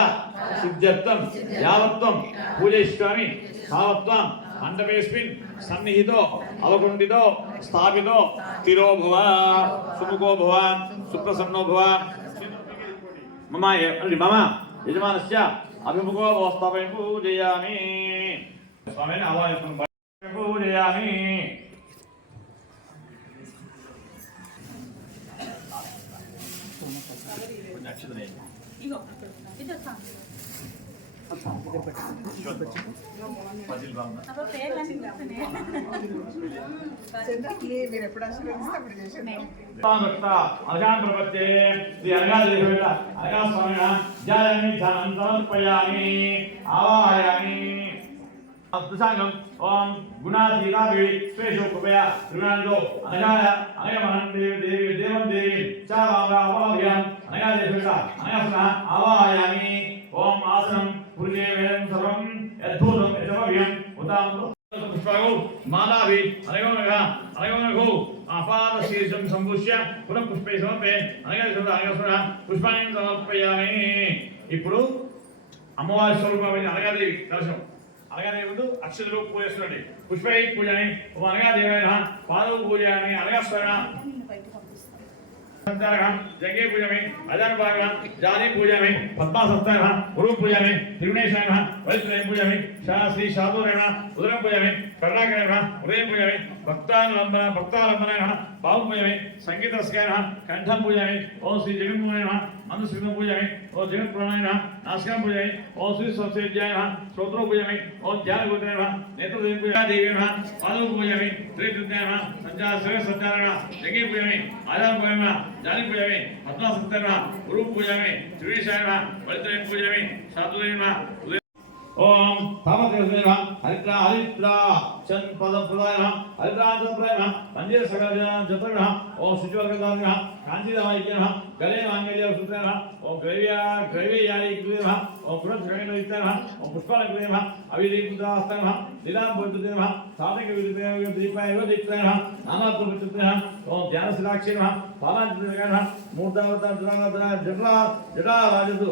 सिद्ध्यर्थं यावत्त्वं पूजयिष्यामि तावत्त्वं मंडपेऽस्मिन् सन्निहितो अवकुण्ठितो स्थापितो स्थिरो भव सुमुखो भव सुप्रसन्नो भव मम यजमानस्य अभिमुखो भवस्तापयं पूजयामि स्वामिने आवाहनं पूजयामि మీరు ఎప్పుడు ఆశీర్వదిస్తే అప్పుడు చేసేది अनगान् प्रपद्ये श्री अनगादेवी अनगा स्वामिनः जायामि ध्यानं समर्पयामि आवाहयामि अद्भुतांगम ओम गुणातीताभि स्वेषु कृपया त्रिगुणान्तो अनगाय अनगमनं देवी देवं देवी चावावाभ्याम् अनगादेवी अनगासुनः आवाहयामि ओम आसनं पुरुषे वेदं सर्वं यद्भूतं यजमभ्यम् उतां पुष्पागौ मालाभि अनगमनगो अपाद शीर्षं संपुष्य पुनः पुष्पे समर्पये अनगासुनः पुष्पाणि समर्पयामि ఇప్పుడు అమ్మవారి స్వరూపమైన అనగాదేవి దర్శనం అనగానే ముందు అక్షతలు పూజిస్తున్నాడు పుష్పై పూజని అనగాదేవైన పాదవ పూజని అనగాస్మరణ जगे पूजमे अजान भागम जाने पूजमे पद्मा सप्ताह गुरु पूजमे त्रिगुणेशाय वैष्णव पूजमे शास्त्री शादुरेण उदरम पूजमे कर्णाकरेण उदय पूजमे भक्तालंबन బాబు పూజమే సంగీత రసకాయ కంఠం పూజమే ఓం శ్రీ జగన్మోహన మందస్మితం పూజమే ఓం జగత్ ప్రణాయన నాశకం పూజమే ఓం శ్రీ స్వస్త్యాయ స్తోత్రం పూజమే ఓం ధ్యాన గోత్రేణ నేత్రదేవి పూజాదేవి పాదవ పూజమే త్రికృత్యాయ సంచార శ్రేయ సంచారణ జగే పూజమే ఆదాన పూజమే జాని పూజమే పద్మా సత్యన గురు పూజమే త్రివేశాయ బలిత్రేణ పూజమే శాతుదేవి ओम तामदेव हरिद्रा हरिद्रा चंद पद प्रदाय हरिद्रा जपराय पंजे सकल जपन ओम शुचिवर्गदान कांचीदायिकन गले मांगल्य सूत्रन ओम ग्रव्यायिकन ओम पुरस्करणितन ओम पुष्पलग्रेम अविदीप्तास्तन लीलाबोधदेव साधिक विद्याय दीपाय दीप्तन नानात्वचित्रन ओम ध्यानशिलाक्षेन पालांजलिन मूर्धावतार जटा जटा राजदु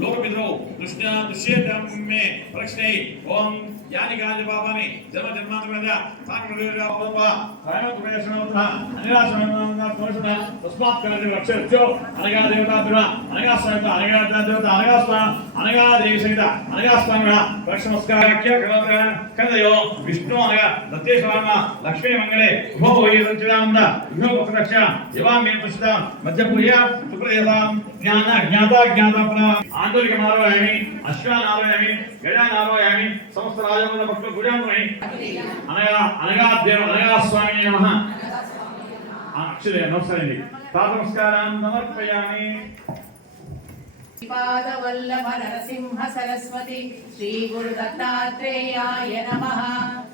लोकमित्रो कृष्ण दृश्येतम में प्रश्ने ओम यानी गाज बाबाने जन्म जन्मांतरजा सांगदेवया बाबा प्राण प्रवेशनोत्तम अनिराशनोत्तम तोषण तस्मात् करते वक्षो अनगा देवता बिरा अनगा स्वामी अनगा देवता अनगा स्वामी अनगा देवी सहित अनगा स्वामी नमस्कार क्या करते कदयो विष्णु अनगा दत्तेश्वरम लक्ष्मी मंगले उभो वैरंचिदानंद इहो पक्षरक्ष यवा मे प्रसिद्ध मध्य पूजा शुक्लयता ज्ञान ज्ञाता ज्ञाता आंतरिक नारायणी अश्वा नारायणी गजा नारायणी समस्त राजमंडल भक्त पूजामि अनगा अनगा देव अनगा स्वामी नमः अक्षरे नमस्कारांడి नमस्कारान् समर्पयामि पादवल्लभ नरसिंह सरस्वती श्री गुरु दत्तात्रेयाय नमः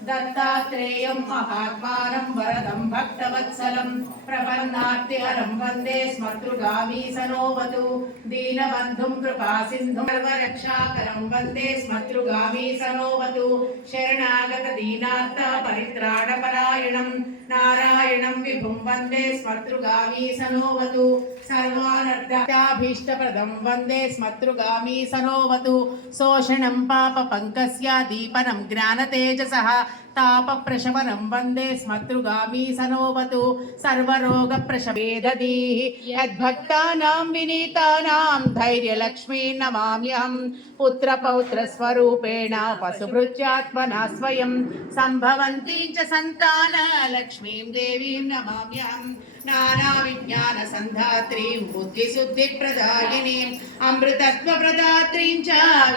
दत्तात्रेयं महात्मानं वरदं भक्तवत्सलं प्रपन्नार्तिहरं वन्दे स्मर्तृगामी सनोवतु दीनबन्धुं कृपासिन्धुं सर्वरक्षाकरं वन्दे स्मर्तृगामी सनोवतु शरणागत दीनार्थ परित्राणपरायणं नारायणं विभुं वन्दे स्मर्तृगामी सनोवतु सर्वानर्थाभीष्टप्रदं वन्दे स्मर्तृगामी सनोवतु शोषणं पापपङ्कस्य दीपनं ज्ञानतेजसः तापप्रशमनं वन्दे स्मर्तृगामी सनोवतु सर्वरोगप्रशमेदधीः यद्भक्तानां विनीतानां धैर्यलक्ष्मी नमाम्यहं पुत्रपौत्रस्वरूपेण पशुभृत्यात्मना स्वयं सम्भवन्तीं च सन्तानलक्ष्मीं देवीं नमाम्यहं नानाविज्ञानसन्धात्रीं बुद्धिशुद्धिप्रदायिनीम् अमृतत्वप्रदात्रीं च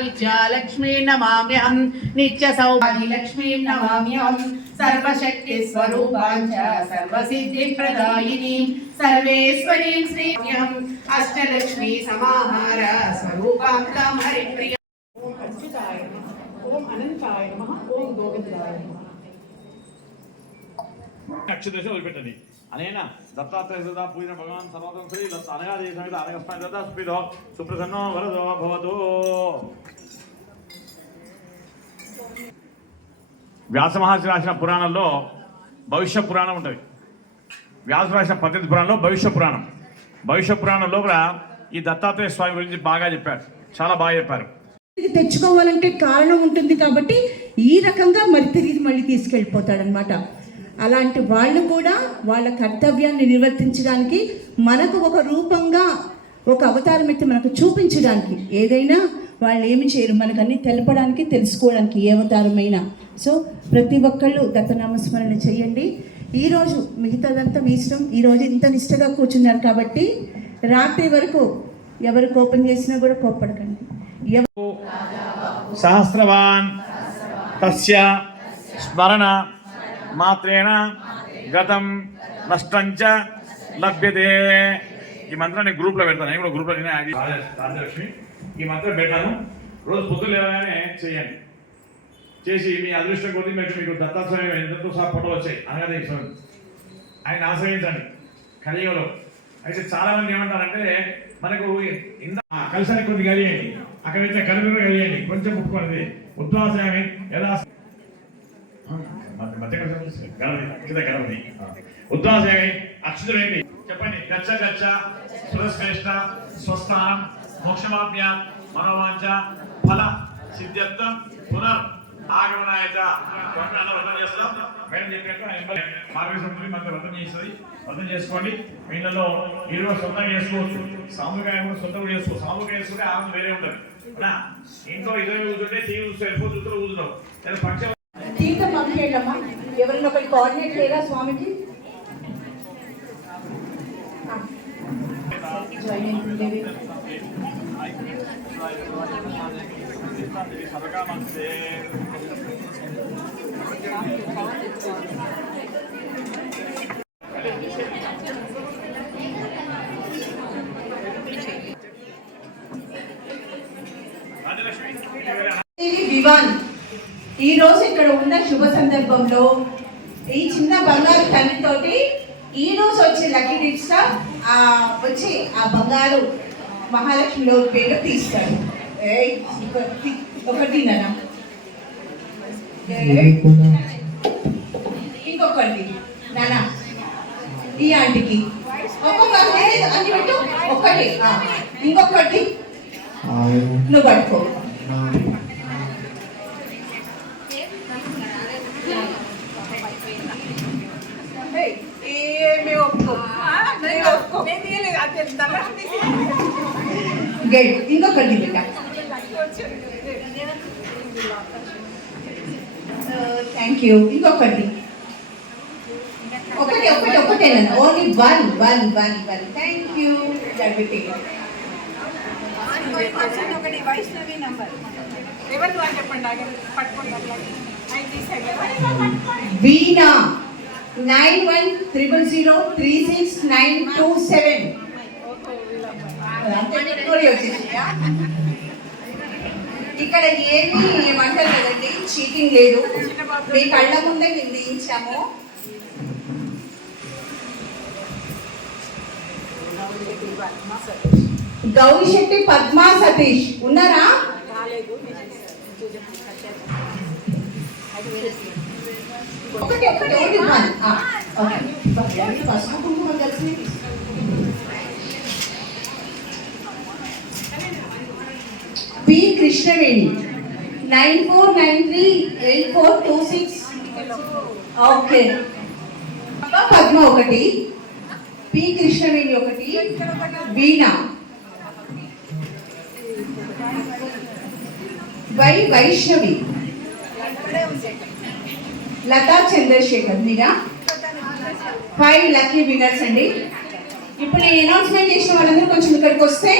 विद्यालक्ष्मीं नमाम्यहं नित्यसौभाग्यलक्ष्मीं नमाम्यहं सर्वशक्तिस्वरूपां च सर्वसिद्धिप्रदायिनीं सर्वेश्वरीं श्रीं अष्टलक्ष्मी समाहार स्वरूपां तां हरिप्रिय ओम अच्युताय नमः ओम अनंताय नमः ओम गोविंदाय नमः अक्षदेश वदिपेट्टंడి అనేనా దత్తాత్రేయ సదా పూజన భగవాన్ సర్వతం శ్రీ దత్త అనగా దేవి సమిత అనగస్మై దత్త స్పిదో సుప్రసన్నో వరదో భవతో వ్యాస మహర్షి రాసిన పురాణంలో భవిష్య పురాణం ఉంటుంది. వ్యాస రాసిన పద్ధతి పురాణంలో భవిష్య పురాణం లోపల ఈ దత్తాత్రేయ స్వామి గురించి బాగా చెప్పారు, చాలా బాగా చెప్పారు. తెచ్చుకోవాలంటే కారణం ఉంటుంది కాబట్టి ఈ రకంగా మళ్ళీ తీసుకెళ్ళిపోతాడనమాట. అలాంటి వాళ్ళు కూడా వాళ్ళ కర్తవ్యాన్ని నిర్వర్తించడానికి మనకు ఒక రూపంగా ఒక అవతారం ఎత్తి మనకు చూపించడానికి, ఏదైనా వాళ్ళు ఏమి చేయరు మనకు అన్ని తెలపడానికి తెలుసుకోవడానికి ఏ అవతారమైనా. సో ప్రతి ఒక్కళ్ళు దత్తనామస్మరణ చేయండి. ఈరోజు మిగతాదంతా మీ ఇష్టం. ఈరోజు ఇంత నిష్టగా కూర్చున్నారు కాబట్టి రాత్రి వరకు ఎవరు కోపం చేసినా కూడా కోప్పడకండి. సహస్రవాన్ తస్య స్మరణ మాత్రేణ గతం నష్టంచ లభ్యతే. ఈ మంత్రాన్ని గ్రూప్లో పెడతాను, నేను కూడా గ్రూప్లో రాజలక్ష్మి ఈ మంత్రం పెట్టాను. రోజు పొద్దులు లేవగానే చేయండి. చేసి మీ అదృష్టం కొద్ది మీకు దత్తాత్రేయ ఎంతో సహా ఫోటో వచ్చాయి అనగాదేశ్వరుడు, ఆయన ఆశ్రయించండి కలియుగంలో. అయితే చాలా మంది ఏమంటారంటే మనకు కలిసానికి కొద్ది కలియండి, అక్కడైతే కలిపి కలియండి, కొంచెం ముట్టుకోండి. ఉద్వాసాన్ని ఎలా గణపతి ఉద్వాసాన్ని అక్షుతులేండి చెప్పండి. గచ్చ గచ్చ సురశ్రేష్ఠ స్వస్థానం మోక్షమాప్య మనోవాంఛ ఫల సిద్ధ్యర్థం పునర్ ఆగమనాయ వ్రతం చేస్తాం. మేడం చెప్పినట్టు మార్గశక్తి మనకు వ్రతం చేస్తుంది. వ్రతం చేసుకోండి. వీళ్ళలో ఈరోజు సొంతంగా చేసుకోవచ్చు, సాముదాయం కూడా సొంతంగా చేసుకోవచ్చు. సాముగా చేసుకుంటే ఆనందం వేరే ఉంటుంది. ఇంట్లో ఇద్దరు కూర్చుంటే టీవీ చూస్తే వెళ్ళిపోతుంటారు, కూర్చుంటాం. పక్షం తీర్థం పంపించమ్మా. ఎవరిని ఒకటి కోఆర్డినేట్ లేదా స్వామికి వివాన్ ఈ రోజు ఇక్కడ ఉన్న శుభ సందర్భంలో ఈ చిన్న బంగారు తల్లితోటి ఈ రోజు వచ్చే లక్కీ టిప్స్ వచ్చి ఆ బంగారు మహాలక్ష్మిలో పేరు తీస్తాడు. ఒకటి నాన్న, ఇంకొకటి నాన్న ఈ ఆంటీకి అన్ని పెట్టు. ఒక్కటి ఇంకొకటి నువ్వు పట్టుకో. ఇంకొకటి బిడ్డ. Thank you. ఇంకొకటి ఒకటేనా? Only one. Thank you. Vaishnavi number ఎవరు చెప్పండి వీణా 9100036927. ఇక్కడ ఏమీ ఏమంటారు కదండి, చీటింగ్ లేదు, మీ కళ్ళ ముందే నిర్ణయించాము. గౌరిశెట్టి పద్మా సతీష్ ఉన్నారా? ఒకటి పి కృష్ణవేణి 94938426. ఓకే. పద్మ ఒకటి, పి కృష్ణవేణి ఒకటి, వీణా, వైష్ణవి, లతా చంద్రశేఖర్. మీరా 5 లక్కీ విన్నర్స్ అండి. ఇప్పుడు నేను అనౌన్స్మెంట్ చేసిన వాళ్ళందరూ కొంచెం ఇక్కడికి వస్తే